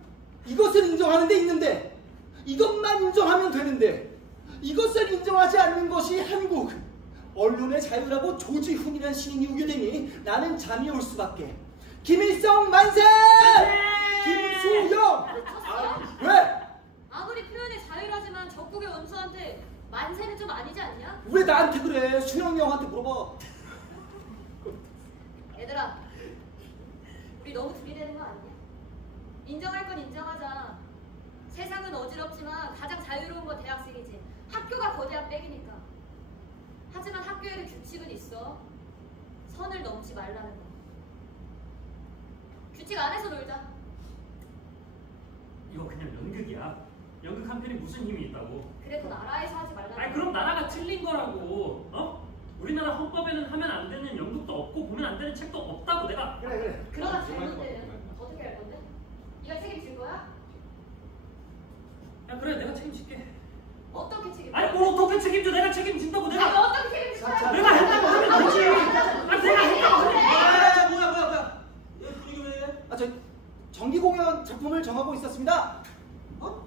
이것을 인정하는 데 있는데 이것만 인정하면 되는데 이것을 인정하지 않는 것이 한국 언론의 자유라고 조지훈이라는 시인이 우겨대니 나는 잠이 올 수밖에. 김일성 만세! 김수영! 왜? 아무리 표현의 자유라지만 적국의 원수한테 만세는 좀 아니지 않냐? 왜 나한테 그래? 수영이 형한테 물어봐. 얘들아, 우리 너무 들이대는 거 아니야? 인정할 건 인정하자. 세상은 어지럽지만 가장 자유로운 건 대학생이지. 학교가 거대한 백이니까. 하지만 학교에는 규칙은 있어. 선을 넘지 말라는 거. 규칙 안에서 놀자. 이거 그냥 연극이야. 연극 한 편이 무슨 힘이 있다고. 그래도 나라에서 하지 말라는 거. 아니, 그럼 나라가 틀린 거라고. 어? 우리나라 헌법에는 하면 안 되는 연극도 없고 보면 안 되는 책도 없다고 내가. 그래. 그러다 잘못되면 어떻게 할 건데? 네가 책임질 거야? 야, 그래, 내가 책임질게. 어떻게 책임져? 아니, 뭐 어떻게 책임져? 내가 책임진다고. 아니, 내가 어떻게 책임질 거야? 내가 했다고 하면 되지. 아니, 내가 했다고 하면 돼. 뭐야? 분위기 왜 이래? 저 정기 공연 작품을 정하고 있었습니다.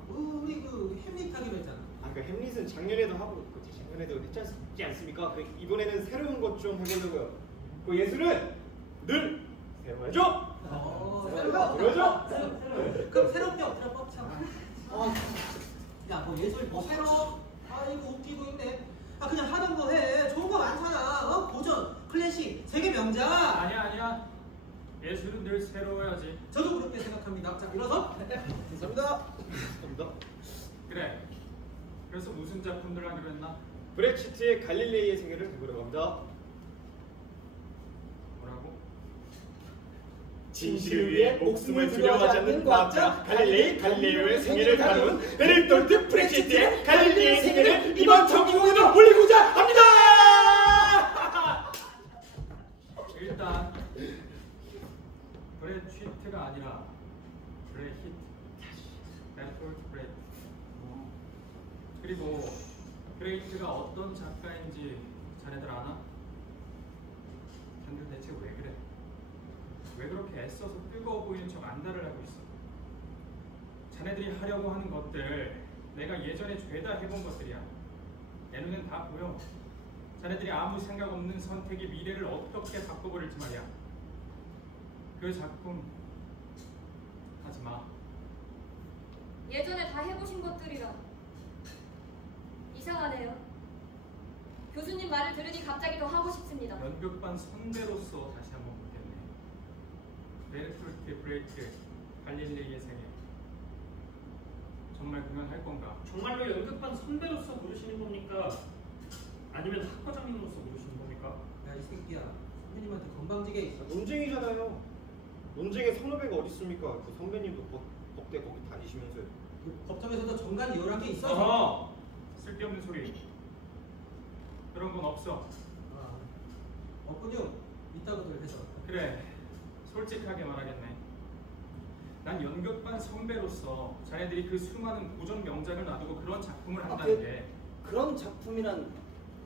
우리 그 햄릿 하기로 했잖아. 그 햄릿은 작년에도 하고 그 이번에도 했지 않습니까? 이번에는 새로운 것 좀 해보려고요. 그 예술은 늘 새로워야죠. 새로워야죠. 그럼 새로운 게 없더라 뻑참. 야뭐 예술 뭐 새로? 이거 웃기고 있네. 그냥 하던 거 해. 좋은 거 많잖아. 고전, 클래식, 세계 명작. 아니야. 예술은 늘 새로워야지. 저도 그렇게 생각합니다. 자, 일어서. 감사합니다. 그래. 그래서 무슨 작품들 하기로 했나? 브렉시트의 갈릴레이의 생애를 해보려고 합니다. 뭐라고? 진실을 위해 목숨을 두려워하지 않는 과학자 갈릴레이오의 생애를 다룬 베를톨트 브렉시트의 갈릴레이의 생애를 이번 정기공연으로 올리고자 합니다. 일단 브렉시트가 아니라 브레히트. 베를톨트 브레히트. 그리고 브레히트가 어떤 작가인지 자네들 아나? 자네들 대체 왜 그래? 왜 그렇게 애써서 뜨거워 보이는 척 안달을 하고 있어? 자네들이 하려고 하는 것들 내가 예전에 죄다 해본 것들이야. 내 눈엔 다 보여. 자네들이 아무 생각 없는 선택이 미래를 어떻게 바꿔버릴지 말이야. 그 작품 하지 마. 예전에 다 해보신 것들이라 이상하네요. 교수님 말을 들으니 갑자기 더 하고 싶습니다. 연극반 선배로서 다시 한번 묻겠네. 베르톨트 브레이트 갈릴레이의 생애 정말 공연할 건가? 정말로 연극반 선배로서 부르시는 겁니까? 아니면 학과장님으로서 부르시는 겁니까? 야, 이 새끼야. 선배님한테 건방지게 있어. 논쟁이잖아요. 논쟁에 선후배가 어디 있습니까? 그 선배님도 법대 거기 다니시면서요. 법정에서도 정관 이혼한 게 있어. 어허! 쓸데없는 소리. 그런 건 없어. 없군요. 있다고들 해서. 그래. 솔직하게 말하겠네. 난 연극반 선배로서 자네들이 그 수많은 고전 명작을 놔두고 그런 작품을 한다는 게 그런 작품이란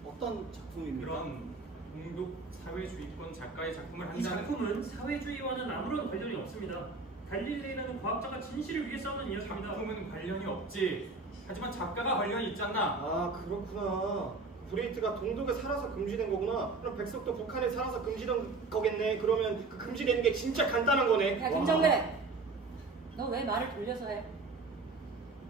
어떤 작품입니까? 그런 공독 사회주의권 작가의 작품을 이 한다는 작품은 사회주의와는 아무런 관련이 없습니다. 갈릴레이라는 과학자가 진실을 위해 싸우는 이야기입니다. 작품은 관련이 없지. 하지만 작가가 관련이 있잖아. 그렇구나. 브레이트가 동독에 살아서 금지된 거구나. 그럼 백석도 북한에 살아서 금지된 거겠네. 그러면 그 금지되는 게 진짜 간단한 거네. 야 김정배, 너 왜 말을 돌려서 해?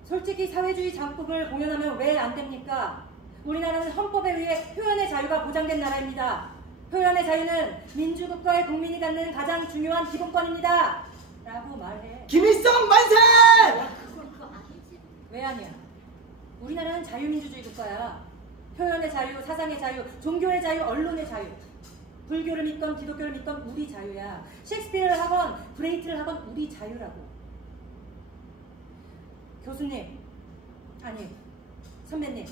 솔직히 사회주의 작품을 공연하면 왜 안 됩니까? 우리나라는 헌법에 의해 표현의 자유가 보장된 나라입니다. 표현의 자유는 민주국가의 국민이 갖는 가장 중요한 기본권입니다. 라고 말해. 김일성 만세! 왜 아니야? 우리나라는 자유민주주의 국가야. 표현의 자유, 사상의 자유, 종교의 자유, 언론의 자유. 불교를 믿건 기독교를 믿건 우리 자유야. 셰익스피어를 하건 브레이트를 하건 우리 자유라고. 교수님, 아니 선배님,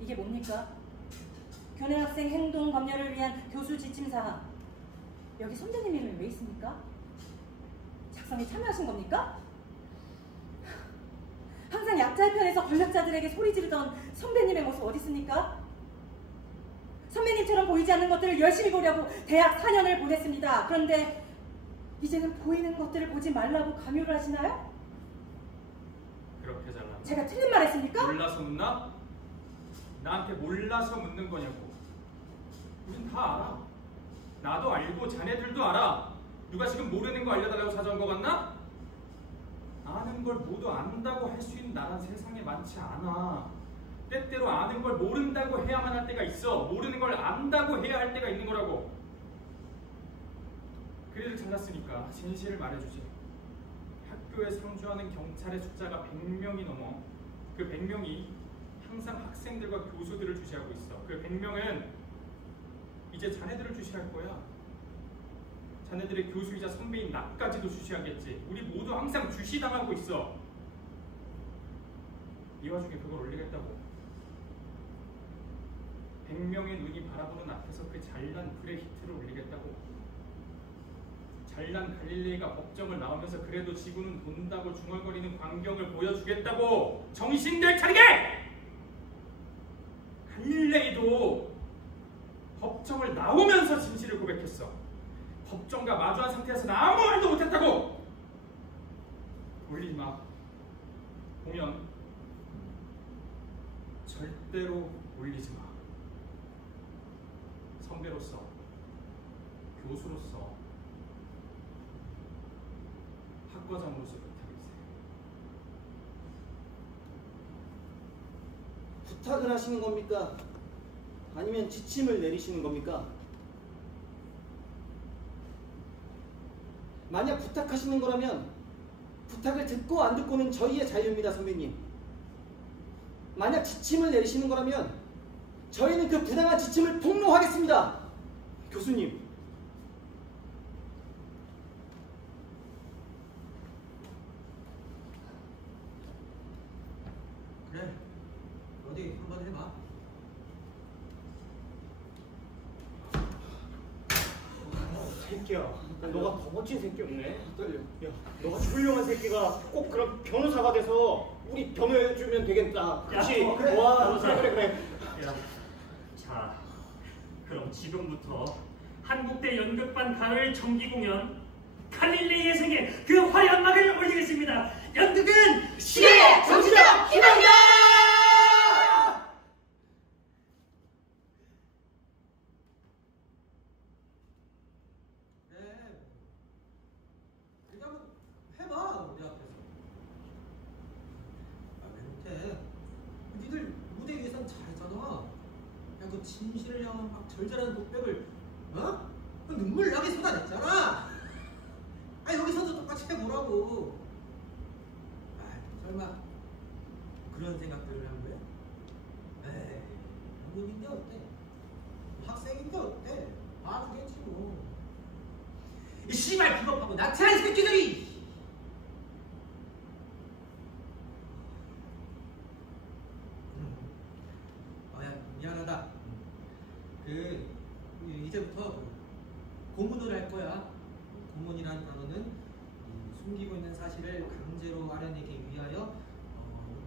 이게 뭡니까? 교내학생 행동 검열을 위한 교수 지침사항. 여기 선배님 이름이 왜 있습니까? 작성에 참여하신 겁니까? 항상 약자의 편에서 권력자들에게 소리 지르던 선배님의 모습 어디 있습니까? 선배님처럼 보이지 않는 것들을 열심히 보려고 대학 4년을 보냈습니다. 그런데 이제는 보이는 것들을 보지 말라고 강요를 하시나요? 그렇게 잘나. 제가 틀린 말 했습니까? 몰라서 묻나? 나한테 몰라서 묻는 거냐고. 우린 다 알아. 나도 알고 자네들도 알아. 누가 지금 모르는 거 알려달라고 찾아온 거 같나? 아는 걸 모두 안다고 할 수 있는 나란 세상에 많지 않아. 때때로 아는 걸 모른다고 해야만 할 때가 있어. 모르는 걸 안다고 해야 할 때가 있는 거라고. 그래도 잘났으니까 진실을 말해주지. 학교에 상주하는 경찰의 숫자가 100명이 넘어. 그 100명이 항상 학생들과 교수들을 주시하고 있어. 그 100명은 이제 자네들을 주시할 거야. 자네들의 교수이자 선배인 나까지도 주시하겠지. 우리 모두 항상 주시당하고 있어. 이 와중에 그걸 올리겠다고. 100명의 눈이 바라보는 앞에서 그 잘난 브레히트를 올리겠다고. 잘난 갈릴레이가 법정을 나오면서 그래도 지구는 돈다고 중얼거리는 광경을 보여주겠다고. 정신들 차리게! 갈릴레이도 법정을 나오면서 진실을 고백했어. 법정과 마주한 상태에서 아무 말도 못했다고. 올리지 마. 보면 절대로 올리지 마. 선배로서, 교수로서 학과장으로서 부탁일세. 부탁을 하시는 겁니까? 아니면 지침을 내리시는 겁니까? 만약 부탁하시는 거라면 부탁을 듣고 안 듣고는 저희의 자유입니다, 선배님. 만약 지침을 내리시는 거라면 저희는 그 부당한 지침을 폭로하겠습니다. 교수님. 그래, 어디 한번 해봐. 새끼야, 너가 더 멋진 새끼 없네. 떨려. 야, 너가 훌륭한 새끼가 꼭 그런 변호사가 돼서 우리 변호해주면 되겠다. 그렇지? 그래. 와, 그래. 야, 자, 그럼 지금부터 한국대 연극반 가을 정기 공연 갈릴레이의 생애 그 화려한 막을 올리겠습니다. 연극은 시대의 정치적 희망이다! 그래, 이거 한번 해봐, 우리 앞에서. 왜 못해? 니들 무대 위에선 잘하잖아. 야, 그 진실을 막 절절한 독백을 눈물 나게 쏟아냈잖아. 여기서도 똑같이 해보라고. 설마 그런 생각들을 한 거야? 에이, 연극인데 어때? 학생인데 어때? 봐주겠지 뭐. 이 씨발 비겁하고 나태한 새끼들이! 야, 미안하다. 이제부터 고문을 할 거야. 고문이라는 단어는 숨기고 있는 사실을 강제로 알아내기 위하여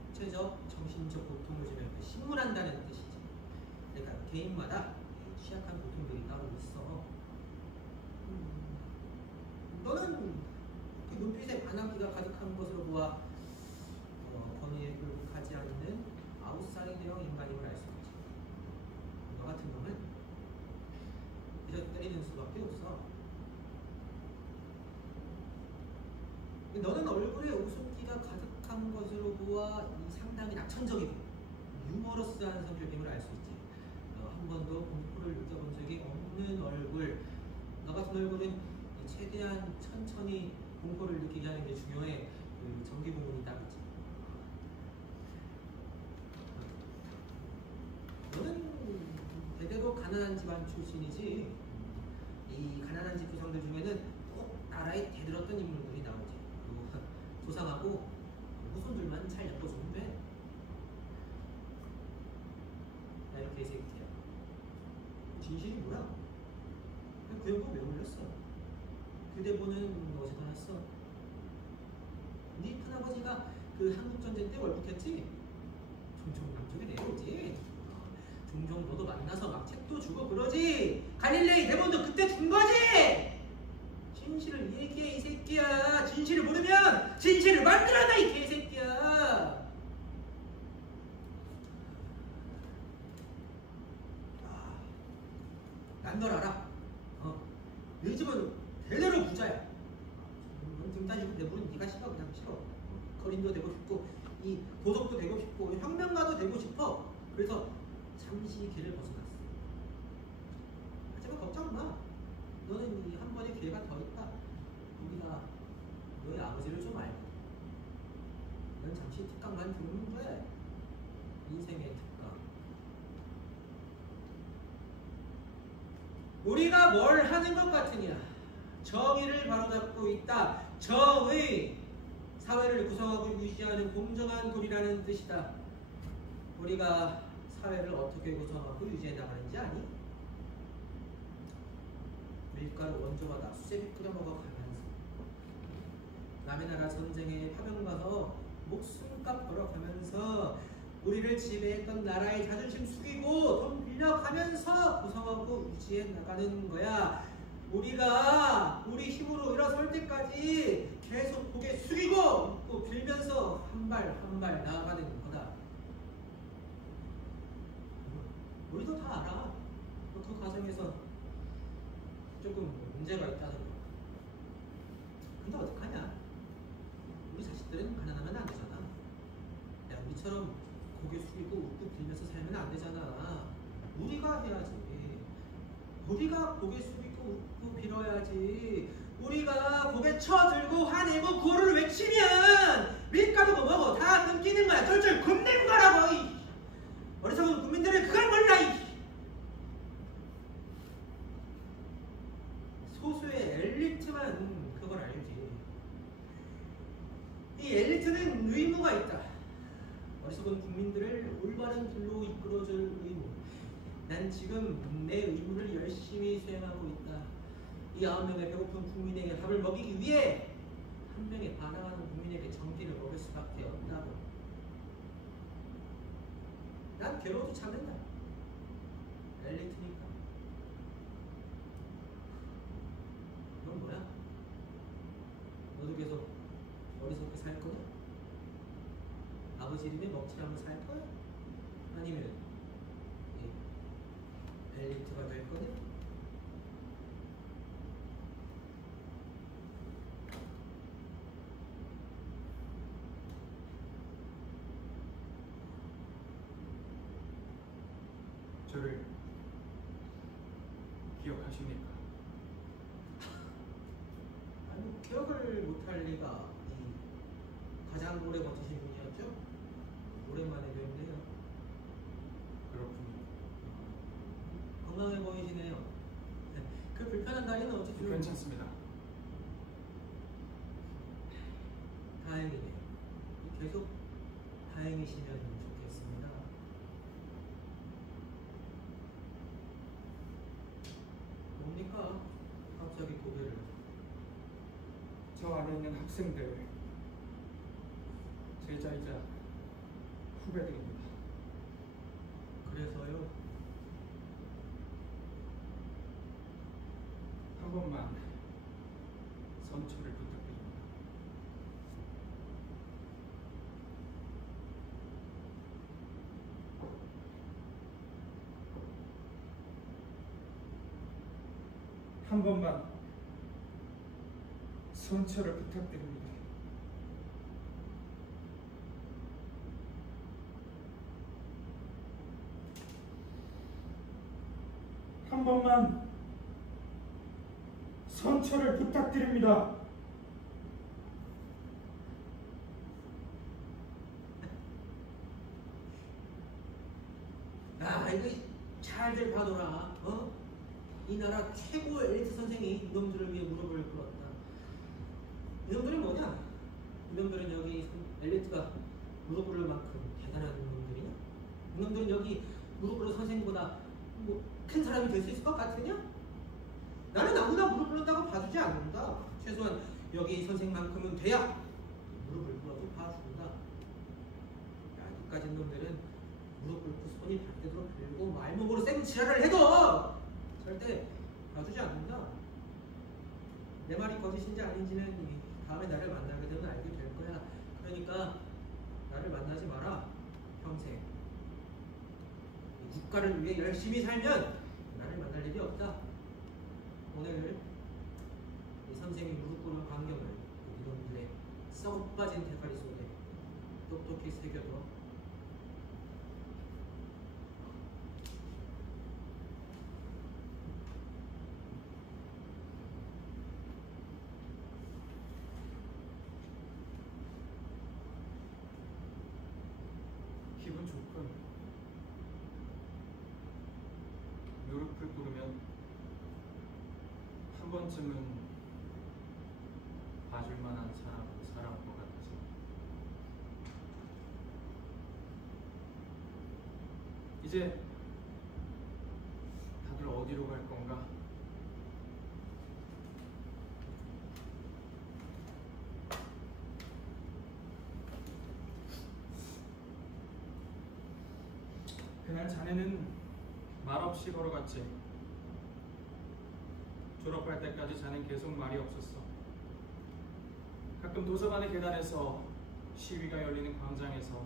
육체적, 정신적 고통을 주면 신문한다는 뜻이지. 그러니까 개인마다 취약한 고통들이 따로 있어. 너는 그 눈빛에 반항기가 가득한 것으로 보아 권위에 굴복하지 않는 아웃사이더형 인간임을 알 수 있지. 너 같은 놈은 그저 때리는 수밖에 없어. 너는 얼굴에 웃음기가 가득한 것으로 보아 상당히 낙천적이고 유머러스한 성격임을 알 수 있지. 한 번도 공포를 느껴본 적이 없는 얼굴. 너 같은 얼굴은 최대한 천천히 공포를 느끼게 하는 게 중요해. 정기 공문이 딱이지. 너는 대대로 가난한 집안 출신이지. 이 가난한 집 조상들 중에는 꼭 나라에 대들었던 인물들이 나오지. 조상하고 후손들만 잘 엮어주면 돼. 나 이렇게 새끼야. 진실이 뭐야? 그 연구 왜 올렸어? 휴대폰은 어디서 났어? 네 큰아버지가 그 한국전쟁 때 월북했지? 종종 남쪽에 내려오지? 종종 너도 만나서 막 책도 주고 그러지? 갈릴레이 대본도 그때 준 거지? 진실을 얘기해 이 새끼야. 진실을 모르면 진실을 만들어놔 이 개새끼야. 난 널 알아. 네 집은 대대로 부자야. 등 따지고 내 물은 네가 싫어. 그냥 싫어. 거린도 되고 싶고 이 도덕도 되고 싶고 혁명가도 되고 싶어. 그래서 잠시 길을 벗어났어. 하지만 걱정 마. 너는 한 번의 기회가 더 있다. 우리가 너의 아버지를 좀 알고 넌 잠시 특강만 들으면 돼. 인생의 특강. 우리가 뭘 하는 것 같으냐? 정의를 바로잡고 있다. 정의! 사회를 구성하고 유지하는 공정한 도리라는 뜻이다. 우리가 사회를 어떻게 구성하고 유지해 나가는지 아니? 밀가루 원조마다 수제비 끓여 먹어가면서 남의 나라 전쟁에 파병 가서 목숨값 벌어가면서 우리를 지배했던 나라의 자존심 숙이고 돈 빌려가면서 구성하고 유지해 나가는 거야. 우리가 우리 힘으로 일어설 때까지 계속 고개 숙이고 또 빌면서 한 발 한 발 나아가는 거다. 우리도 다 알아. 그 과정에서 조금 문제가 있다는 거. 근데 어떡하냐? 우리 자식들은 가난하면 안 되잖아. 야, 우리처럼 고개 숙이고 웃고 빌면서 살면 안 되잖아. 우리가 해야지. 우리가 고개 숙이고 웃고 빌어야지. 우리가 고개 쳐들고 화내고 구호를 외치면 밀가루고 뭐고 다 끊기는 거야. 쫄쫄 굽는 거라고. 어리석은 국민들은 그걸 몰라. 소수의 엘리트만 그걸 알지. 이 엘리트는 의무가 있다. 어리석은 국민들을 올바른 길로 이끌어줄 의무. 난 지금 내 의무를 열심히 수행하고 있다. 이 9명의 배고픈 국민에게 밥을 먹이기 위해 한 명의 반항하는 국민에게 정기를 먹일 수밖에 없다고. 난 괴로워도 참는다. 엘리트니까. 넌 뭐야? 너도 계속 어리석게 살 거냐? 아버지 이름에 먹칠하면서 살 거야? 아니면 엘리트가 될 거냐? 저를 기억하십니까? 아니, 기억을 못할 리가. 가장 오래 버티신 분이었죠? 오랜만에 뵙네요. 그렇군요. 건강해 보이시네요. 그 불편한 다리는 어찌 좀 괜찮습니다. 다행이네요. 계속 다행이시면 좋겠습니다. 뭡니까? 갑자기 고개를. 저 안에 있는 학생들, 제자이자 후배들입니다. 그래서요? 한 번만 선처를 부탁드립니다. 한 번만 선처를 부탁드립니다. 한 번만 선처를 부탁드립니다. 아, 이거 잘들 봐둬라. 이 나라 최고 엘리트 선생이 이놈들을 위해 무릎을 꿇었다. 이놈들은 뭐냐? 이놈들은 여기 엘리트가 무릎 꿇을 만큼 대단한 놈들이냐? 이놈들은 여기 무릎 꿇을 선생보다 큰 사람이 될 수 있을 것 같으냐? 나는 아무나 무릎 꿇었다고 봐주지 않는다. 최소한 여기 선생만큼은 돼야 무릎을 꿇어도 봐준다. 아직까지 놈들은 무릎 꿇고 손이 발대도록 들고 말몸으로 생지랄을 해도 절대 봐주지 않는다. 내 말이 거짓인지 아닌지는 다음에 나를 만나게 되면 알게 될 거야. 그러니까 나를 만나지 마라. 평생. 국가를 위해 열심히 살면 나를 만날 일이 없다. 오늘 이 선생이 무릎 꿇는 광경을 이놈들의 썩어 빠진 대가리 속에 똑똑히 새겨둬. 기분 좋군. 무릎을 꿇으면 한 번쯤은 봐줄 만한 사람은 살아온 것 같아서. 이제 다들 어디로 갈 건가? 그날 자네는 말없이 걸어갔지. 졸업할 때까지 자넨 계속 말이 없었어. 가끔 도서관의 계단에서 시위가 열리는 광장에서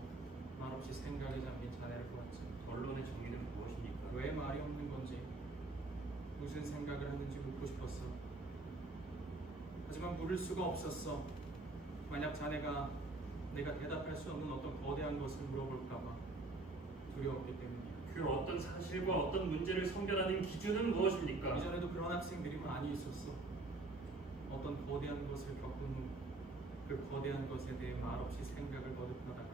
말없이 생각에 잠긴 자네를 보았지. 언론의 정의는 무엇입니까? 왜 말이 없는 건지, 무슨 생각을 하는지 묻고 싶었어. 하지만 물을 수가 없었어. 만약 자네가 내가 대답할 수 없는 어떤 거대한 것을 물어볼까봐 두려웠기 때문이야. 그 어떤 사실과 어떤 문제를 선별하는 기준은 무엇입니까? 이전에도 그런 학생들이 많이 있었어. 어떤 거대한 것을 겪은 후 그 거대한 것에 대해 말없이 생각을 거듭하다가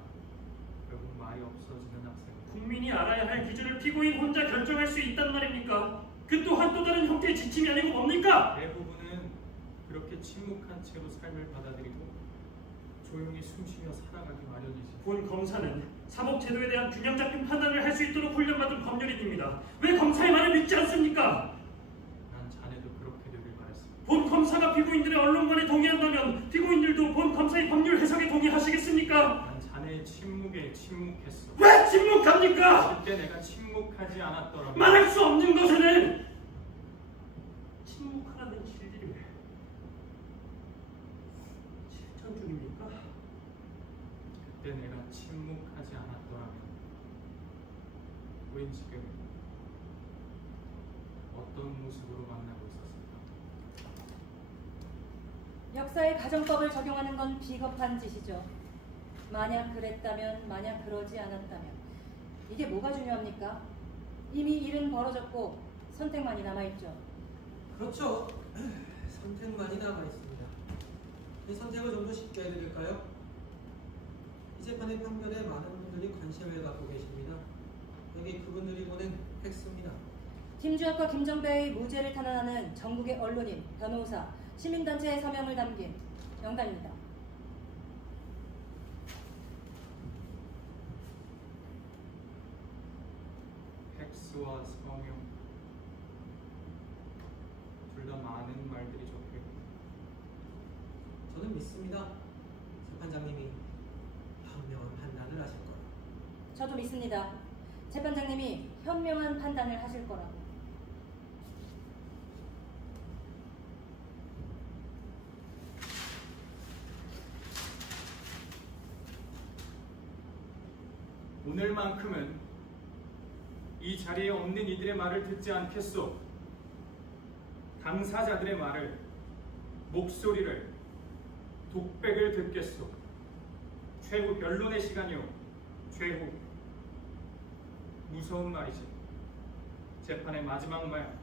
결국 말이 없어지는 학생. 국민이 알아야 할 기준을 피고인 혼자 결정할 수 있단 말입니까? 그 또한 또 다른 형태의 지침이 아니고 뭡니까? 대부분은 그렇게 침묵한 채로 삶을 받아들이고 조용히 숨쉬며 살아가기 마련이지. 본 검사는 사법제도에 대한 균형 잡힌 판단을 할 수 있도록 훈련받은 법률인입니다. 왜 검사의 말을 믿지 않습니까? 난 자네도 그렇게 되길 바랬어. 본 검사가 피고인들의 언론관에 동의한다면 피고인들도 본 검사의 법률 해석에 동의하시겠습니까? 난 자네의 침묵에 침묵했어. 왜 침묵합니까? 그때 내가 침묵하지 않았더라면 말할 수 없는 것에는 침묵하라는 진리를 실천 중입니까? 그때 내가 침묵하지 않았더라면 우린 지금 어떤 모습으로 만나고 있었을까? 역사의 가정법을 적용하는 건 비겁한 짓이죠. 만약 그랬다면, 만약 그러지 않았다면. 이게 뭐가 중요합니까? 이미 일은 벌어졌고 선택만이 남아있죠. 그렇죠. 선택만이 남아있습니다. 이 선택을 좀 더 쉽게 해드릴까요? 이 재판의 판결에 많은 분들이 관심을 갖고 계십니다. 여기 그분들이 보낸 팩스입니다. 김주혁과 김정배의 무죄를 탄원하는 전국의 언론인, 변호사, 시민단체의 서명을 담긴 명단입니다. 팩스와 서명 둘 다 많은 말들이 적혀있고 저는 믿습니다. 재판장님이 현명한 판단을 하실 거라고. 저도 믿습니다. 재판장님이 현명한 판단을 하실 거라고. 오늘만큼은 이 자리에 없는 이들의 말을 듣지 않겠소. 당사자들의 말을, 목소리를, 독백을 듣겠소. 최후 변론의 시간이요. 최후. 무서운 말이지. 재판의 마지막 말.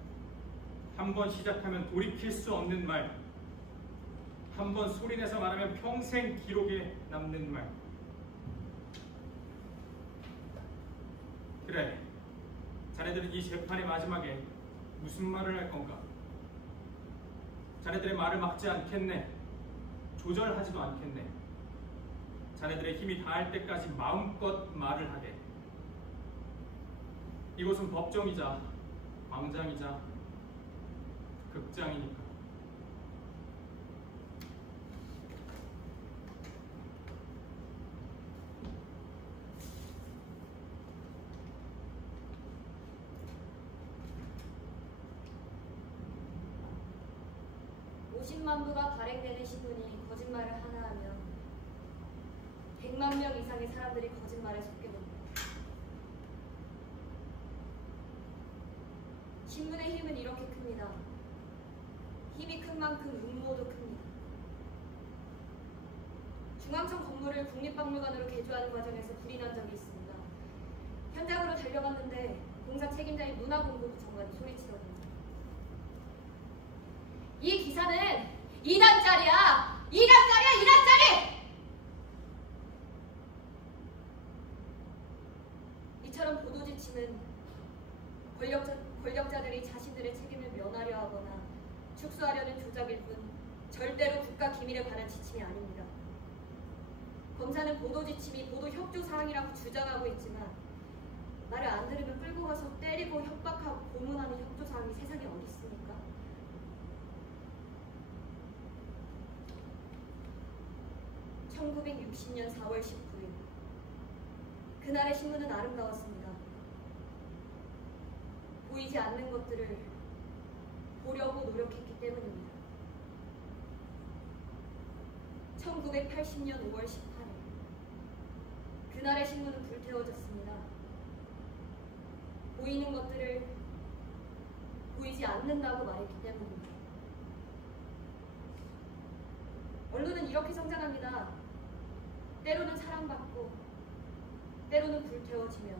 한 번 시작하면 돌이킬 수 없는 말. 한 번 소리내서 말하면 평생 기록에 남는 말. 그래, 자네들은 이 재판의 마지막에 무슨 말을 할 건가? 자네들의 말을 막지 않겠네. 조절하지도 않겠네. 자네들의 힘이 닿을 때까지 마음껏 말을 하게. 이곳은 법정이자 광장이자 극장이니까. 부가 발행되는 신문이 거짓말을 하나 하면 100만 명 이상의 사람들이 거짓말에 속게 됩니다. 신문의 힘은 이렇게 큽니다. 힘이 큰 만큼 음모도 큽니다. 중앙청 건물을 국립박물관으로 개조하는 과정에서 불이 난 적이 있습니다. 현장으로 달려갔는데 공사 책임자인 문화공보부 장관이 소리치더군요. 이 기사는 2단짜리야! 2단짜리야! 2단짜리! 이처럼 보도지침은 권력자들이 자신들의 책임을 면하려 하거나 축소하려는 조작일 뿐 절대로 국가 기밀에 관한 지침이 아닙니다. 검사는 보도지침이 보도협조사항이라고 주장하고 있지만 말을 안 들으면 끌고 가서 때리고 협박하고 고문하는 협조사항이 세상에 어디 있습니까? 1960년 4월 19일 그날의 신문은 아름다웠습니다. 보이지 않는 것들을 보려고 노력했기 때문입니다. 1980년 5월 18일 그날의 신문은 불태워졌습니다. 보이는 것들을 보이지 않는다고 말했기 때문입니다. 언론은 이렇게 성장합니다. 때로는 사랑받고 때로는 불태워지며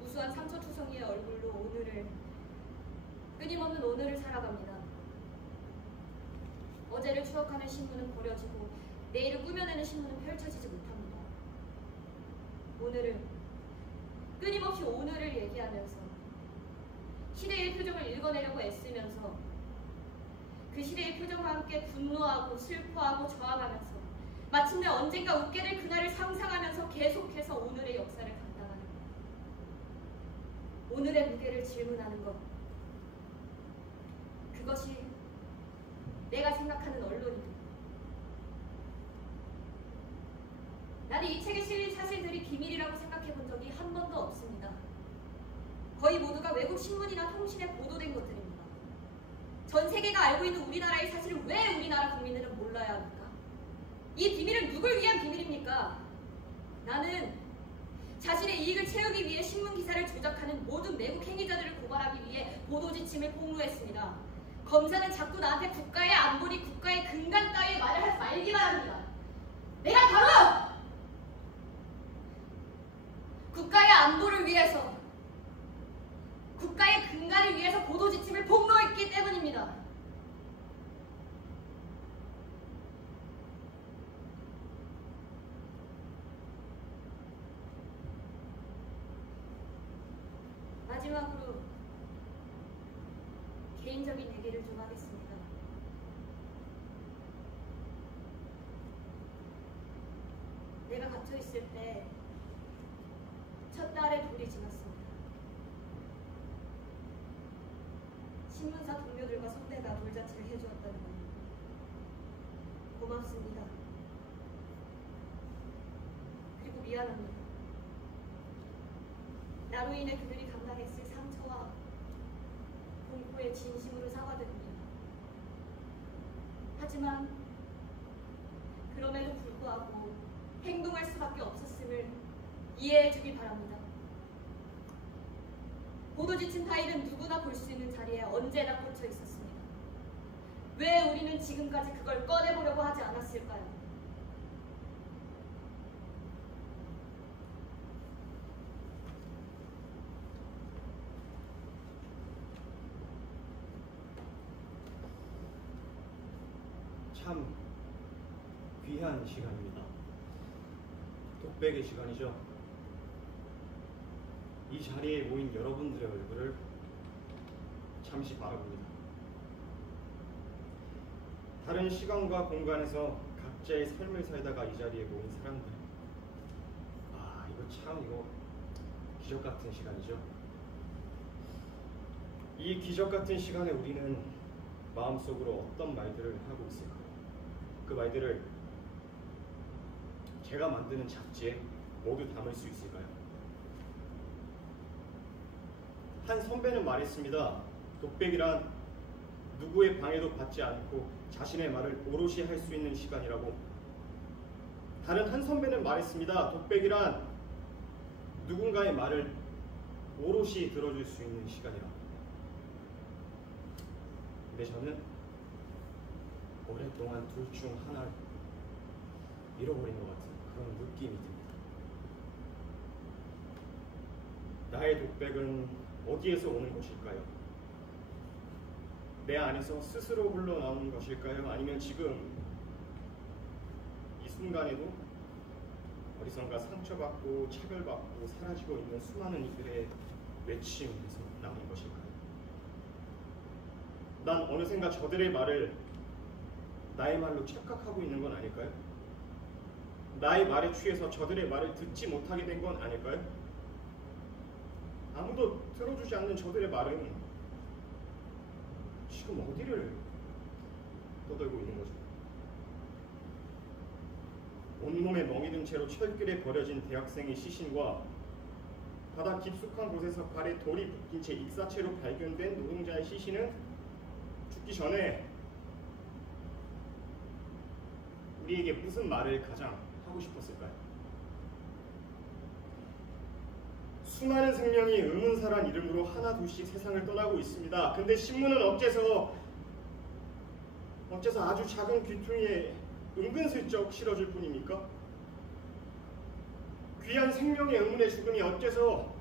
무수한 상처투성이의 얼굴로 오늘을 끊임없는 오늘을 살아갑니다. 어제를 추억하는 신문은 버려지고 내일을 꾸며내는 신문은 펼쳐지지 못합니다. 오늘은 끊임없이 오늘을 얘기하면서 시대의 표정을 읽어내려고 애쓰면서 그 시대의 표정과 함께 분노하고 슬퍼하고 저항하면서 마침내 언젠가 웃게 될 그날을 상상하면서 계속해서 오늘의 역사를 감당하는 것, 오늘의 무게를 질문하는 것, 그것이 내가 생각하는 언론이다. 나는 이 책에 실린 사실들이 비밀이라고 생각해 본 적이 한 번도 없습니다. 거의 모두가 외국 신문이나 통신에 보도된 것들입니다. 전 세계가 알고 있는 우리나라의 사실을 왜 우리나라 국민들은 몰라야 합니까? 이 비밀은 누굴 위한 비밀입니까? 나는 자신의 이익을 채우기 위해 신문 기사를 조작하는 모든 매국 행위자들을 고발하기 위해 보도 지침을 폭로했습니다. 검사는 자꾸 나한테 국가의 안보리, 국가의 근간 따위의 말을 하지 말기만 합니다. 내가 바로 국가의 안보를 위해서, 국가의 근간을 위해서 보도 지침을 폭로했기 때문입니다. 마지막으로 개인적인 얘기를 좀 하겠습니다. 내가 갇혀있을 때 첫 달에 돌이 지났습니다. 신문사 동료들과 선배가 돌자치를 해주었다는 겁니다. 고맙습니다. 그리고 미안합니다. 나로 인해 그들이 감당했을 상처와 공포에 진심으로 사과드립니다. 하지만 그럼에도 불구하고 행동할 수밖에 없었음을 이해해 주길 바랍니다. 보도지침 파일은 누구나 볼 수 있는 자리에 언제나 꽂혀 있었습니다. 왜 우리는 지금까지 그걸 꺼내보려고 하지 않았을까요? 참 귀한 시간입니다. 독백의 시간이죠. 이 자리에 모인 여러분들의 얼굴을 잠시 바라봅니다. 다른 시간과 공간에서 각자의 삶을 살다가 이 자리에 모인 사람들, 이거 기적 같은 시간이죠. 이 기적 같은 시간에 우리는 마음속으로 어떤 말들을 하고 있을까요? 그 말들을 제가 만드는 잡지에 모두 담을 수 있을까요? 한 선배는 말했습니다. 독백이란 누구의 방해도 받지 않고 자신의 말을 오롯이 할 수 있는 시간이라고. 다른 한 선배는 말했습니다. 독백이란 누군가의 말을 오롯이 들어줄 수 있는 시간이라고. 근데 저는 오랫동안 둘 중 하나를 잃어버린 것 같은 그런 느낌이 듭니다. 나의 독백은 어디에서 오는 것일까요? 내 안에서 스스로 흘러나오는 것일까요? 아니면 지금 이 순간에도 어디선가 상처받고 차별받고 사라지고 있는 수많은 이들의 외침에서 나오는 것일까요? 난 어느샌가 저들의 말을 나의 말로 착각하고 있는 건 아닐까요? 나의 말에 취해서 저들의 말을 듣지 못하게 된 건 아닐까요? 아무도 들어주지 않는 저들의 말은 지금 어디를 떠들고 있는 거죠? 온몸에 멍이 든 채로 철길에 버려진 대학생의 시신과 바다 깊숙한 곳에서 발에 돌이 묶인 채 익사체로 발견된 노동자의 시신은 죽기 전에 우리에게 무슨 말을 가장 하고 싶었을까요? 수많은 생명이 의문사란 이름으로 하나 둘씩 세상을 떠나고 있습니다. 근데 신문은 어째서 아주 작은 귀퉁이에 은근슬쩍 실어줄 뿐입니까? 귀한 생명의 의문의 죽음이 어째서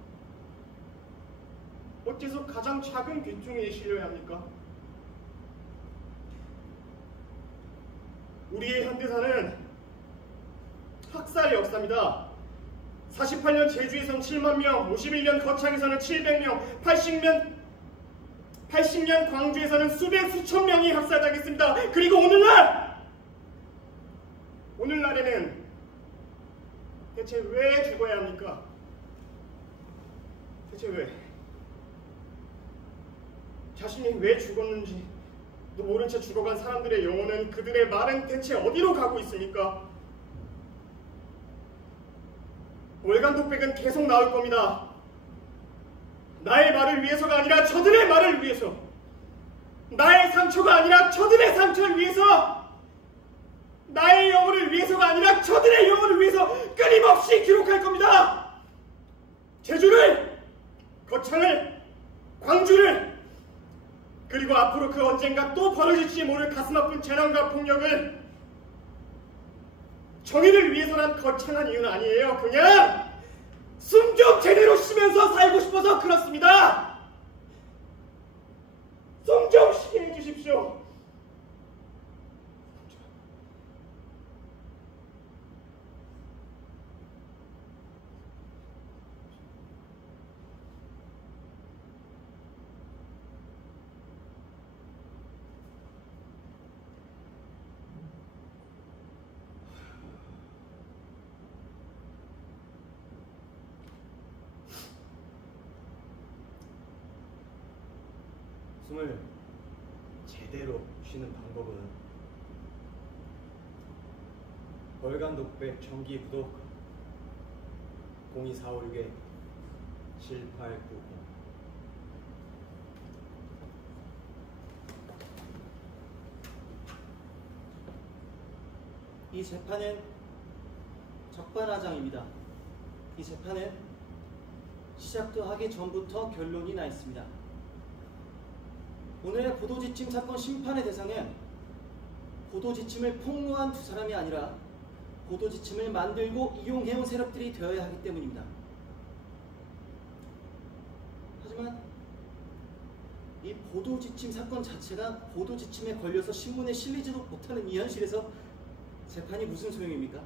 가장 작은 귀퉁이에 실려야 합니까? 우리의 현대사는 학살의 역사입니다. 48년 제주에선 7만 명, 51년 거창에서는 700명, 80년 광주에서는 수천 명이 학살당했습니다. 그리고 오늘날에는 대체 왜 죽어야 합니까? 대체 왜? 자신이 왜 죽었는지 또 모른 채 죽어간 사람들의 영혼은, 그들의 말은 대체 어디로 가고 있습니까? 월간 독백은 계속 나올 겁니다. 나의 말을 위해서가 아니라 저들의 말을 위해서, 나의 상처가 아니라 저들의 상처를 위해서, 나의 영혼을 위해서가 아니라 저들의 영혼을 위해서 끊임없이 기록할 겁니다. 제주를, 거창을, 광주를, 그리고 앞으로 그 언젠가 또 벌어질지 모를 가슴 아픈 재난과 폭력을 정의를 위해서란 거창한 이유는 아니에요. 그냥 숨 좀 제대로 쉬면서 살고 싶어서 그렇습니다. 숨 좀 쉬게 해주십시오. 숨을 제대로 쉬는 방법은 월간 독백 정기 구독 02456-7890. 이 재판은 적반하장입니다. 이 재판은 시작도 하기 전부터 결론이 나 있습니다. 오늘의 보도지침 사건 심판의 대상은 보도지침을 폭로한 두 사람이 아니라 보도지침을 만들고 이용해온 세력들이 되어야 하기 때문입니다. 하지만 이 보도지침 사건 자체가 보도지침에 걸려서 신문에 실리지도 못하는 이 현실에서 재판이 무슨 소용입니까?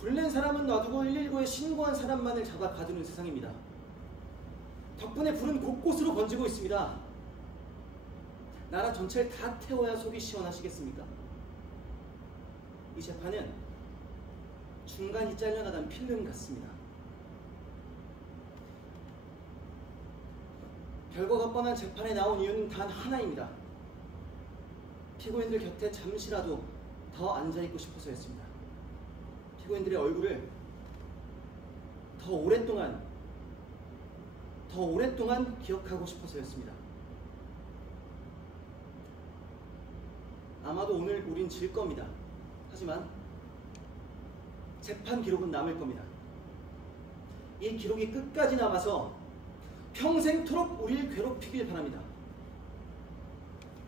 불낸 사람은 놔두고 119에 신고한 사람만을 잡아 가두는 세상입니다. 덕분에 불은 곳곳으로 번지고 있습니다. 나라 전체를 다 태워야 속이 시원하시겠습니까? 이 재판은 중간이 잘려나간 필름 같습니다. 결과가 뻔한 재판에 나온 이유는 단 하나입니다. 피고인들 곁에 잠시라도 더 앉아있고 싶어서였습니다. 피고인들의 얼굴을 더 오랫동안 기억하고 싶어서였습니다. 아마도 오늘 우린 질 겁니다. 하지만 재판 기록은 남을 겁니다. 이 기록이 끝까지 남아서 평생토록 우리를 괴롭히길 바랍니다.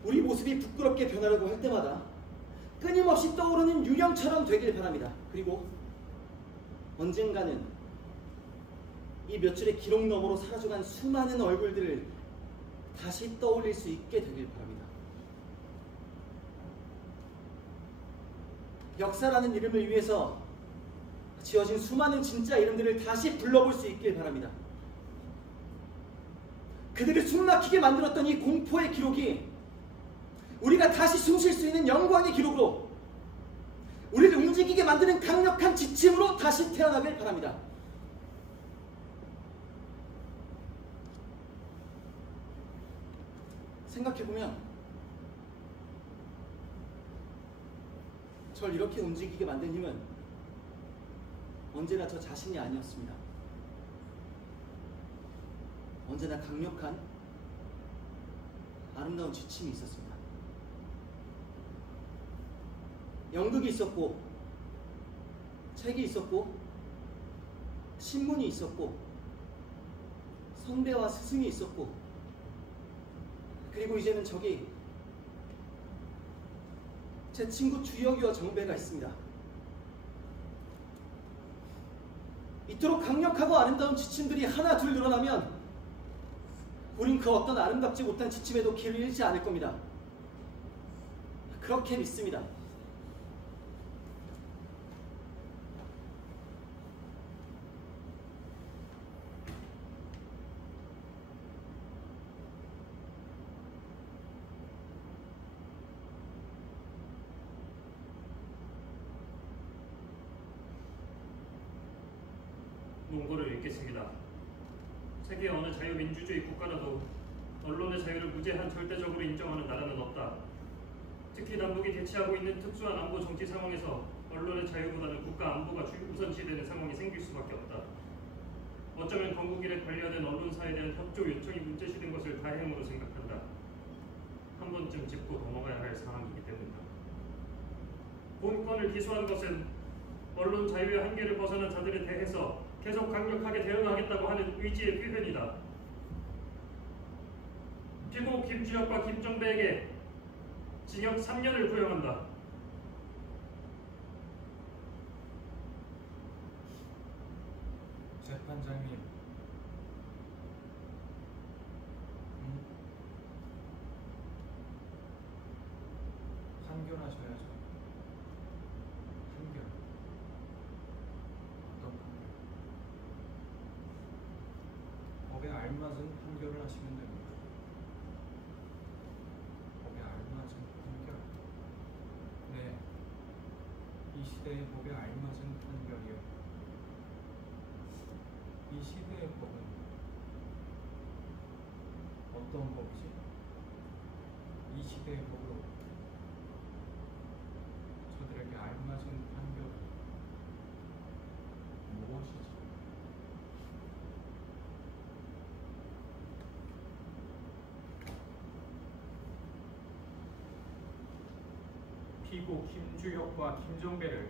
우리 모습이 부끄럽게 변하려고 할 때마다 끊임없이 떠오르는 유령처럼 되길 바랍니다. 그리고 언젠가는 이 몇 줄의 기록 너머로 사라져간 수많은 얼굴들을 다시 떠올릴 수 있게 되길 바랍니다. 역사라는 이름을 위해서 지어진 수많은 진짜 이름들을 다시 불러볼 수 있길 바랍니다. 그들을 숨막히게 만들었던 이 공포의 기록이 우리가 다시 숨 쉴 수 있는 영광의 기록으로, 우리를 움직이게 만드는 강력한 지침으로 다시 태어나길 바랍니다. 생각해보면 절 이렇게 움직이게 만든 힘은 언제나 저 자신이 아니었습니다. 언제나 강력한 아름다운 지침이 있었습니다. 연극이 있었고, 책이 있었고, 신문이 있었고 선배와 스승이 있었고 그리고 이제는 저기 제 친구 주혁이와 정배가 있습니다. 이토록 강력하고 아름다운 지침들이 하나 둘 늘어나면 우린 그 어떤 아름답지 못한 지침에도 길을 잃지 않을 겁니다. 그렇게 믿습니다. 논거를 읽겠습니다. 세계 어느 자유민주주의 국가라도 언론의 자유를 무제한 절대적으로 인정하는 나라는 없다. 특히 남북이 대치하고 있는 특수한 안보 정치 상황에서 언론의 자유보다는 국가 안보가 우선시되는 상황이 생길 수밖에 없다. 어쩌면 건국 이래 관련된 언론사에 대한 협조 요청이 문제시된 것을 다행으로 생각한다. 한 번쯤 짚고 넘어가야 할 상황이기 때문이다. 본건을 기소한 것은 언론 자유의 한계를 벗어난 자들에 대해서 계속 강력하게 대응하겠다고 하는 의지의 표현이다. 피고 김주혁과 김정배에게 징역 3년을 구형한다. 재판장님, 판결하셔야죠. 판결. 어떤 판결? 법에 알맞은 판결을 하시면 됩니다. 법에 알맞은 판결. 네, 이 시대의 법에 알맞은 판결이요. 이 시대의 법은 어떤 법이지? 이 시대의 법으로 저들에게 알맞은 판결은 무엇이지? 피고 김주혁과 김정배를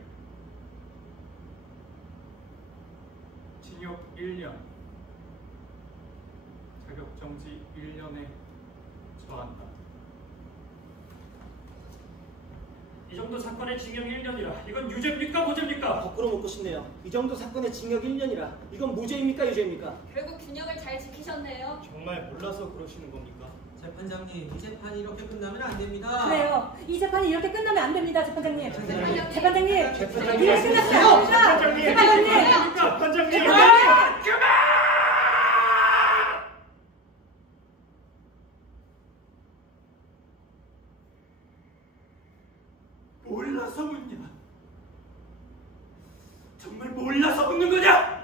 징역 1년, 자격정지 1년에 처한다. 이 정도 사건의 징역 1년이라 이건 유죄입니까 무죄입니까? 거꾸로 묻고 싶네요. 이 정도 사건의 징역 1년이라 이건 무죄입니까 유죄입니까? 결국 균형을 잘 지키셨네요. 정말 몰라서 그러시는 겁니까? 재판장님, 이 재판이 이렇게 끝나면 안 됩니다. 그래요. 이 재판이 이렇게 끝나면 안 됩니다, 재판장님. 재판장님. 재판장님. 재판장님. 이렇게 끝나면 안 됩니다. 재판장님. 재판장님. 그만! 몰라서 묻냐? 정말 몰라서 묻는 거냐?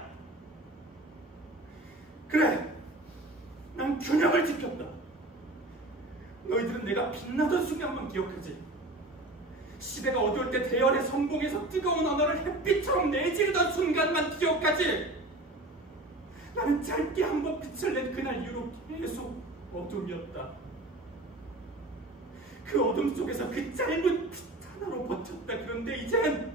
그래, 난 균형을 지켰다. 너희들은 내가 빛나던 순간만 기억하지. 시대가 어두울 때 대열의 성공에서 뜨거운 언어를 햇빛처럼 내지르던 순간만 기억하지. 나는 짧게 한 번 빛을 낸 그날 이후로 계속 어둠이었다. 그 어둠 속에서 그 짧은 빛 하나로 버텼다. 그런데 이젠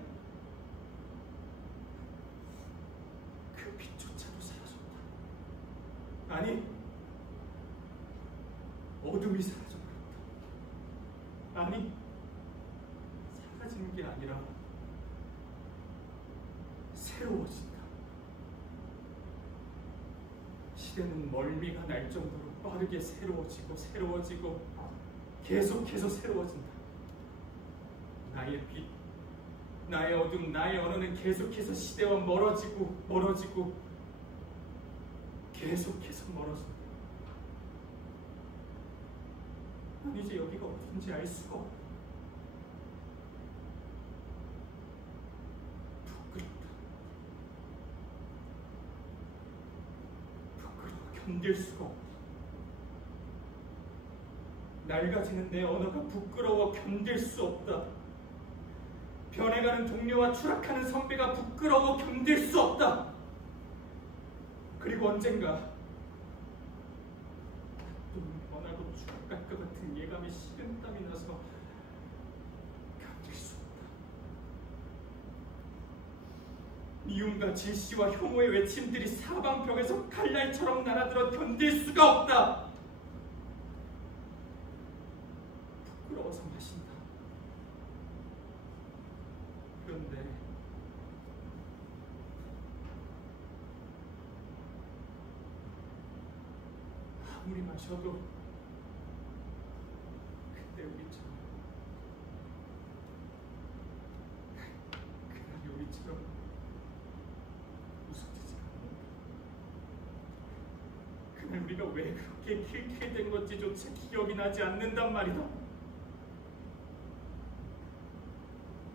그 빛조차도 사라졌다. 아니, 어둠이 사라져버렸다. 아니, 사라지는 게 아니라 새로워진다. 시대는 멀미가 날 정도로 빠르게 새로워지고 계속해서 새로워진다. 나의 빛, 나의 어둠, 나의 언어는 계속해서 시대와 멀어지고 계속해서 멀어진다. 난 이제 여기가 어딘지 알 수가 없다. 부끄러워 견딜 수가 없다. 낡아지는 내 언어가 부끄러워 견딜 수 없다. 변해가는 동료와 추락하는 선배가 부끄러워 견딜 수 없다. 그리고 언젠가 또 변하고 추락할 것 같은 예감이 식은땀이 나서 견딜 수 없다. 미움과 질시와 혐오의 외침들이 사방벽에서 칼날처럼 날아들어 견딜 수가 없다. 부끄러워서 마신다. 그런데 아무리 마셔도 그때 우리처럼 그날 우리처럼 웃어지지가 않는다. 그날 우리가 왜 그렇게 킬킬된 건지조차 기억이 나지 않는단 말이다.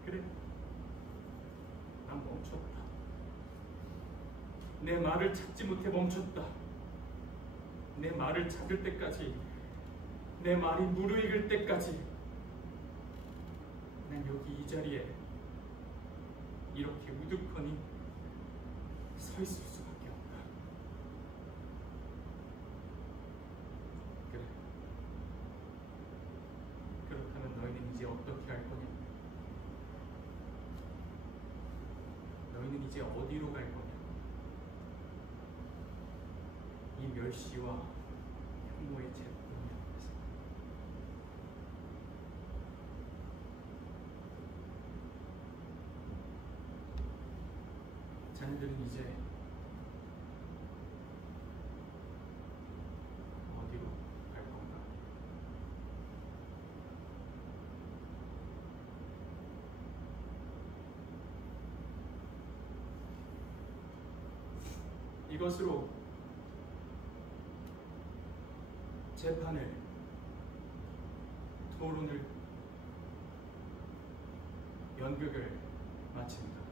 그래, 난 멈췄다. 내 말을 찾지 못해 멈췄다. 내 말을 찾을 때까지, 내 말이 무르익을 때까지 난 여기 이 자리에 이렇게 우두커니 서 있을 수밖에 없다. 그래, 그렇다면 너희는 이제 어떻게 할 거냐? 너희는 이제 어디로 갈 거냐? 이 멸시와 혐오의 제품을 통해서 자네들은 이제 어디로 갈 건가? 이것으로 재판을, 토론을, 연극을 마칩니다.